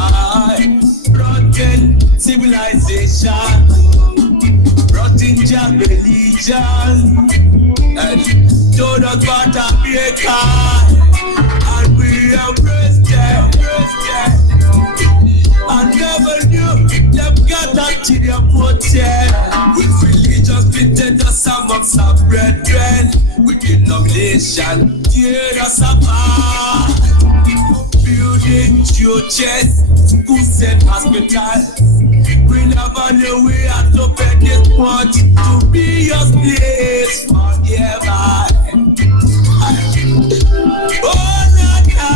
brought in civilization, brought in Jam religion, and told us about America, and we embraced them. I never knew them got that to their motel. With religious pretend the some of some brethren, with denomination, tear us apart. Building churches, schools and hospitals. We never knew we had to pay this much to be your place forever. Oh, Nana.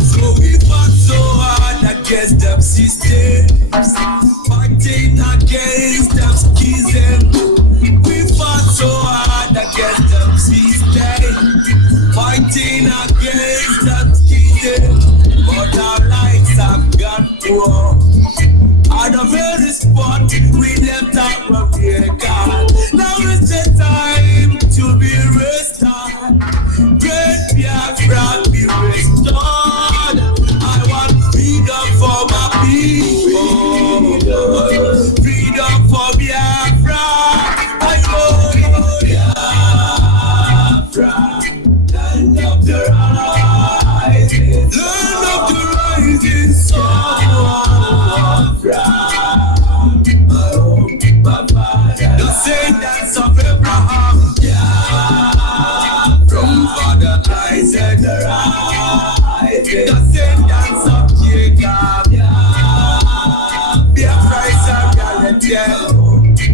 So we fought so hard against them systems, fighting against them schism. We fought so hard against them systems, fighting against them schism. But our lives have gone poor. At the very spot we left out where we got. Now it's the time to be restored. Great Biafra be restored. I want freedom for my people. Freedom for Biafra. I know Biafra. Land of the rising. Land of the rising sun. The descendants of Abraham, from father Isaac, the descendants of Jacob, Biafra is a reality,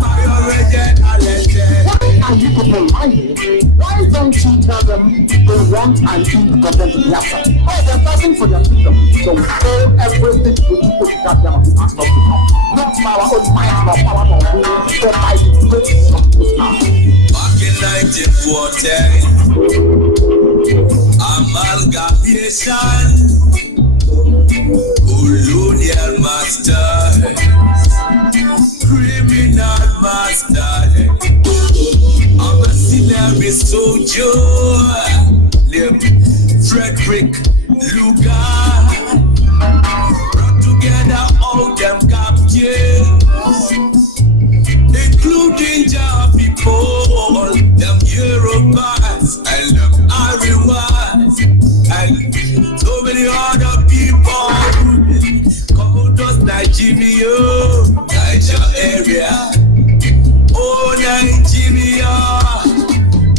my origin a legend. Why are you people lying? Why don't you tell them they want an independent Biafra? Oh, they're fighting for their freedom. So we fail everything we do to that them and stop to come. Not by our own might, nor power, nor will, but by the grace of this man. Back in 1940, amalgamation, colonial master, criminal master, mercenary soldier, named Frederick Lugar, brought together all them captives, including Jah people, them Yorubas and them Ariwas, and so many other people called us Nigeria, Niger area. Oh, Nigeria,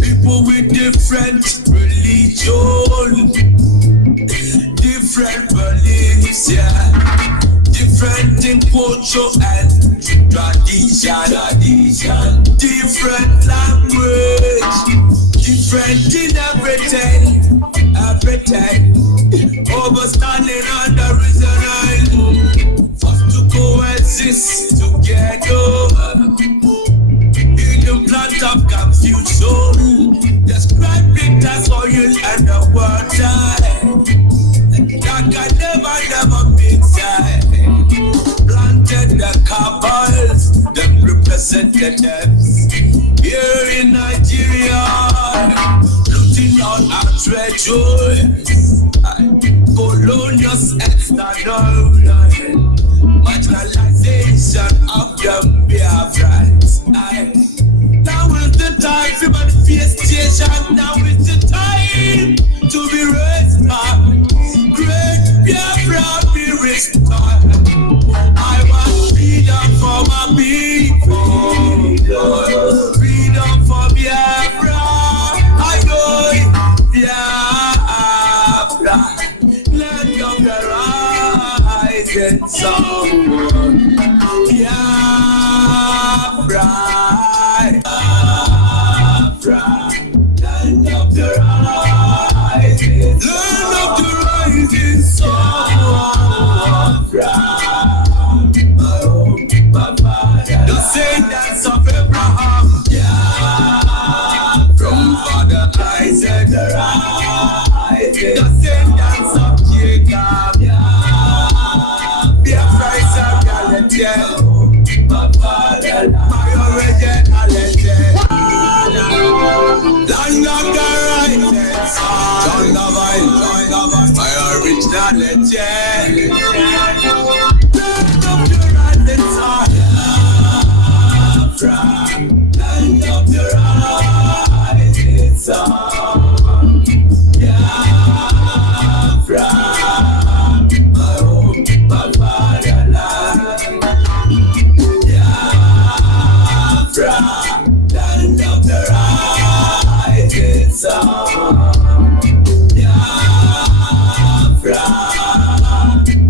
people with different religion, different beliefs, yeah, different in culture and tradition, different language, different in everything, overstanding under reason, forced to coexist together. Plant of confusion, describe it as oil and the water that can never mix. Planted the cabals, the representatives here in Nigeria, looting on our treasures, colonial external marginalization of the Biafrans. Now is the time for manifestation. Now is the time to be raised up. Great Biafra be restored. I want freedom for my people. Freedom for Biafra. I know Biafra. Land of the rising sun. Biafra. Land of the rising sun. The descendants of Abraham, from Father Isaac, the descendants of Jacob, Biafra is a reality. My originality. Land of the rising sun, my originality. Land of the rising sun, land of the rising sun, Biafra, my home, my fatherland. Biafra, land of the rising sun. Biafra,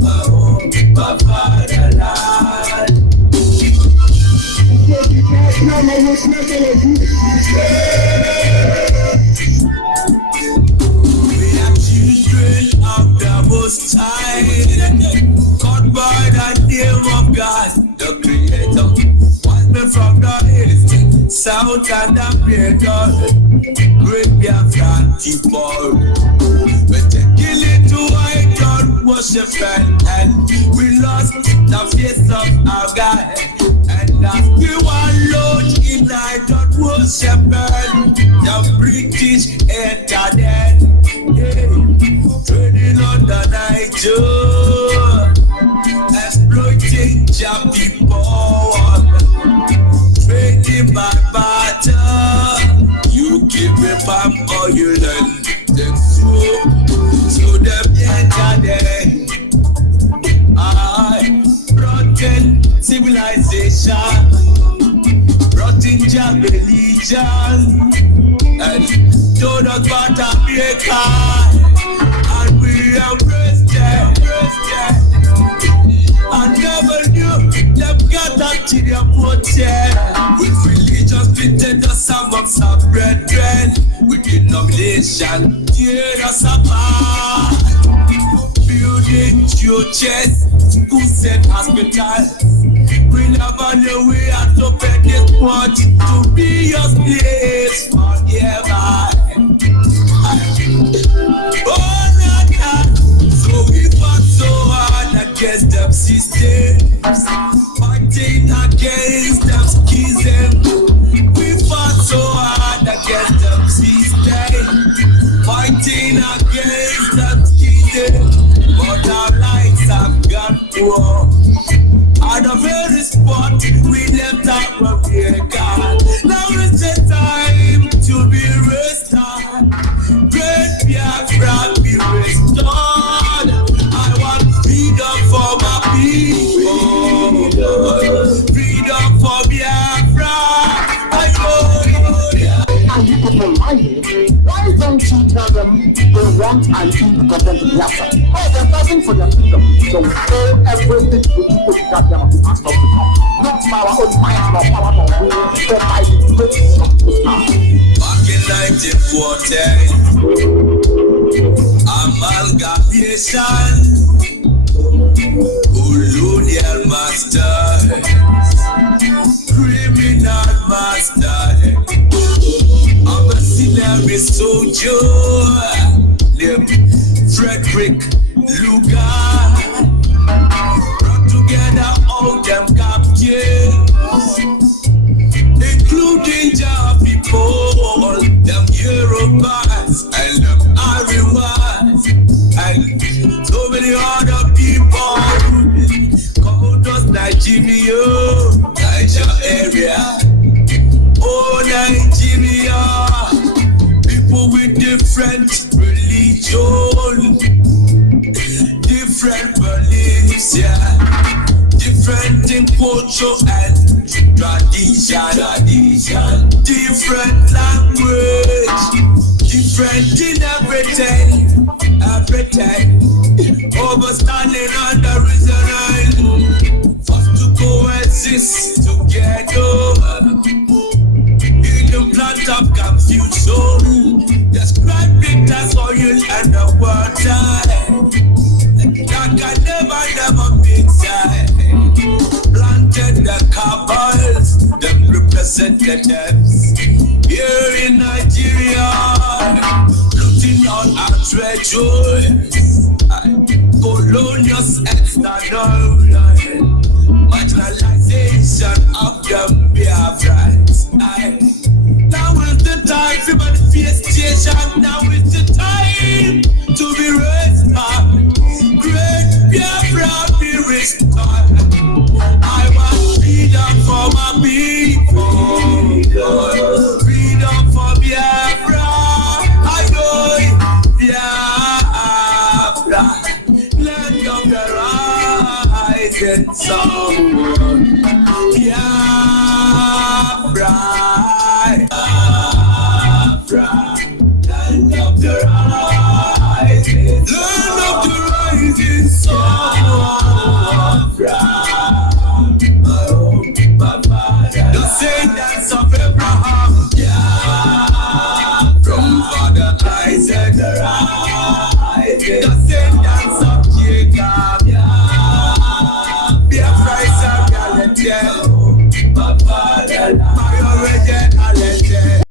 my home, my fatherland. We are children of the Most High, called by the name of God, the Creator. From the east, south, and the middle, great Biafran people. We take it to idol worship and we lost the face of our God. And as we were lost in idol worship, the British entered it, trading on the Niger, exploiting Jah people. Trading by barter, you give me palm oil and then so them entertain. Rotten civilization, rotten Jah religion, and told us about America, and we embraced them. I never knew them got up to their motel. With religious pretend the some of some brethren, with denomination, tear us apart. Building your chest, who said hospital. We never knew we had to pay this much to be your place forever. Oh, Nana, so we fought so hard against them systems, fighting against them schisms. We fought so hard against them systems, fighting against them schisms. But our lives have gone poor. At the very spot we left out where we got. Now is the time to be restored. Great Biafra be restored. I want freedom for my people. Freedom for Biafra. And you people lying. Why don't you tell them they want and you for them to be Biafra? Oh, they're fighting for their freedom. So we owe everything to people to got them and we ask us to come. Not by our own minds, nor power, nor will, but by the grace of this power. Back in 1940, amalgamation, colonial master, criminal master, I'm a mercenary soldier, named Frederick Lugar. Brought together all them captives, including Jah people, them Yorubas and them Ariwas, and so many other people. Called us Nigeria, Niger area. Oh, Nigeria, people with different religion, different beliefs, yeah, different in culture and tradition, different language, different in everything, overstanding on the reason first to coexist together. Plant of confusion, describe it as oil and the water that can never mix. Planted the cabals, the representatives here in Nigeria, looting on our treasures, colonial external marginalization of the Biafrans. Now is the time for manifestation. Now is the time to be restored. Great Biafra be restored. I want freedom for my people. Freedom for Biafra. I know Biafra. Land of the rising sun. Biafra. Land of the rising sun. The descendants of Abraham, from Father Isaac, the descendants